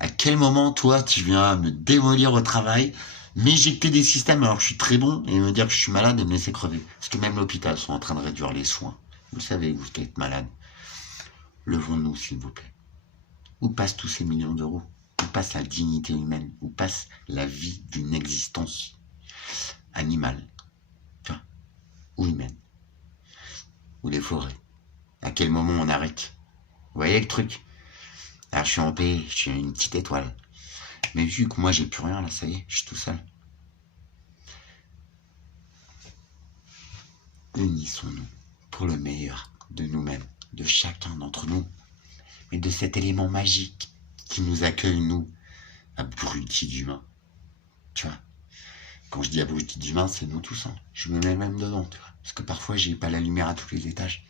À quel moment, toi, tu viens me démolir au travail, m'éjecter des systèmes alors que je suis très bon et me dire que je suis malade et me laisser crever? Parce que même l'hôpital sont en train de réduire les soins. Vous savez, vous qui êtes malade. Levons-nous, s'il vous plaît. Où passent tous ces millions d'euros? Où passe la dignité humaine? Où passe la vie d'une existence animale? Enfin, ou humaine? Ou les forêts? À quel moment on arrête? Vous voyez le truc? Alors je suis en paix, je suis une petite étoile. Mais vu que moi j'ai plus rien là, ça y est, je suis tout seul. Unissons-nous pour le meilleur de nous-mêmes, de chacun d'entre nous, mais de cet élément magique qui nous accueille, nous, abrutis d'humains. Tu vois, quand je dis abrutis d'humains, c'est nous tous. Hein. Je me mets même dedans, tu vois, parce que parfois j'ai pas la lumière à tous les étages.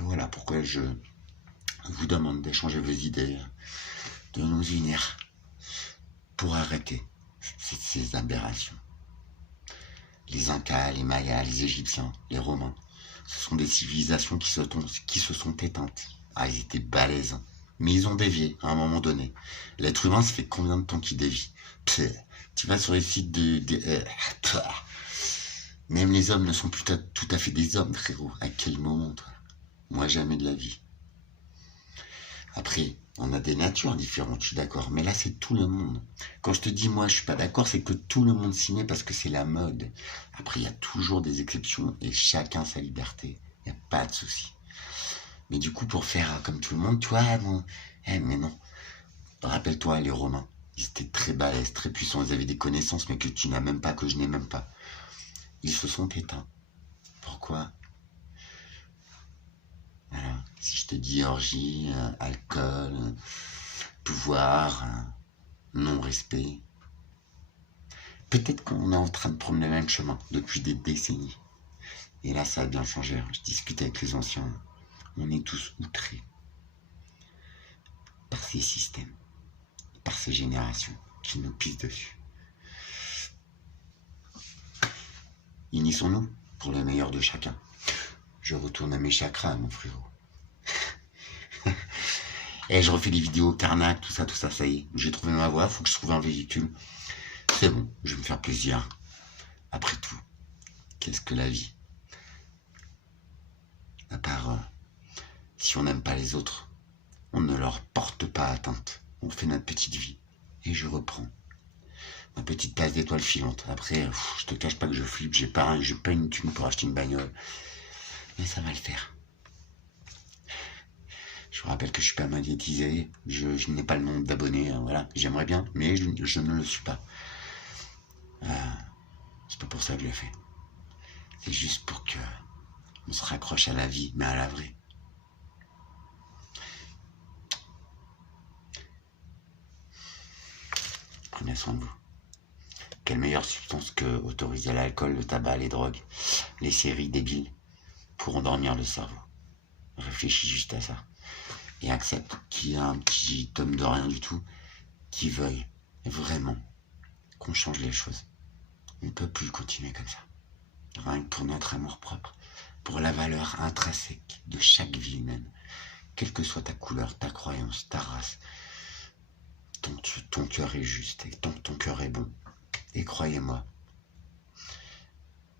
Voilà pourquoi je vous demande d'échanger vos idées, de nous unir pour arrêter ces aberrations. Les Incas, les Mayas, les Égyptiens, les Romains, ce sont des civilisations qui se sont éteintes. Ah, ils étaient balèzes, mais ils ont dévié à un moment donné. L'être humain, ça fait combien de temps qu'il dévie? Tu vas sur les sites même les hommes ne sont plus tout à fait des hommes, frérot. À quel moment, toi? Moi, jamais de la vie. Après, on a des natures différentes, je suis d'accord. Mais là, c'est tout le monde. Quand je te dis, moi, je suis pas d'accord, c'est que tout le monde s'y met parce que c'est la mode. Après, il y a toujours des exceptions et chacun sa liberté. Il n'y a pas de souci. Mais du coup, pour faire comme tout le monde, tu vois, bon, mais non. Rappelle-toi, les Romains, ils étaient très balèzes, très puissants. Ils avaient des connaissances, mais que tu n'as même pas, que je n'ai même pas. Ils se sont éteints. Pourquoi? Voilà. Si je te dis orgie, alcool, pouvoir, non-respect, peut-être qu'on est en train de prendre le même chemin depuis des décennies. Et là, ça a bien changé. Je discutais avec les anciens. On est tous outrés par ces systèmes, par ces générations qui nous pissent dessus. Unissons-nous pour le meilleur de chacun. Je retourne à mes chakras, mon frérot. Et je refais des vidéos, Carnac, tout ça, ça y est. J'ai trouvé ma voie, faut que je trouve un véhicule. C'est bon, je vais me faire plaisir. Après tout, qu'est-ce que la vie? À part Si on n'aime pas les autres, on ne leur porte pas atteinte. On fait notre petite vie. Et je reprends ma petite place d'étoile filante. Après, je te cache pas que je flippe, j'ai pas une thune pour acheter une bagnole. Mais ça va le faire. Je vous rappelle que je suis pas magnétisé, je n'ai pas le nombre d'abonnés, voilà. J'aimerais bien, mais je ne le suis pas. C'est pas pour ça que je le fais. C'est juste pour que on se raccroche à la vie, mais à la vraie. Prenez soin de vous. Quelle meilleure substance que autoriser l'alcool, le tabac, les drogues, les séries débiles pour endormir le cerveau. Réfléchis juste à ça. Et accepte qu'il y a un petit homme de rien du tout qui veuille vraiment qu'on change les choses. On ne peut plus continuer comme ça. Rien que pour notre amour propre, pour la valeur intrinsèque de chaque vie humaine, quelle que soit ta couleur, ta croyance, ta race, ton cœur est juste et ton cœur est bon. Et croyez-moi,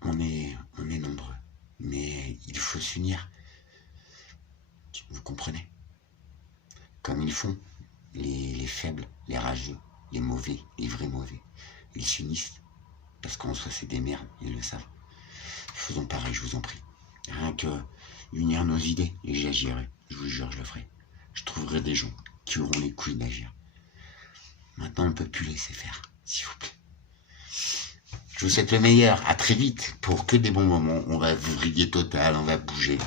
on est nombreux, mais il faut s'unir. Vous comprenez? Comme ils font, les faibles, les rageux, les mauvais, les vrais mauvais. Ils s'unissent, parce qu'en soi c'est des merdes, ils le savent. Faisons pareil, je vous en prie. Rien que unir nos idées, et j'agirai. Je vous jure, je le ferai. Je trouverai des gens qui auront les couilles d'agir. Maintenant, on ne peut plus laisser faire, s'il vous plaît. Je vous souhaite le meilleur. À très vite pour que des bons moments. On va vriller total, on va bouger.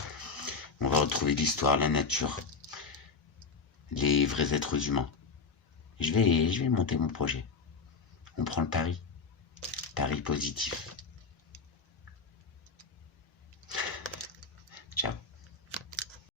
On va retrouver l'histoire, la nature, les vrais êtres humains. Je vais monter mon projet. On prend le pari. Pari positif.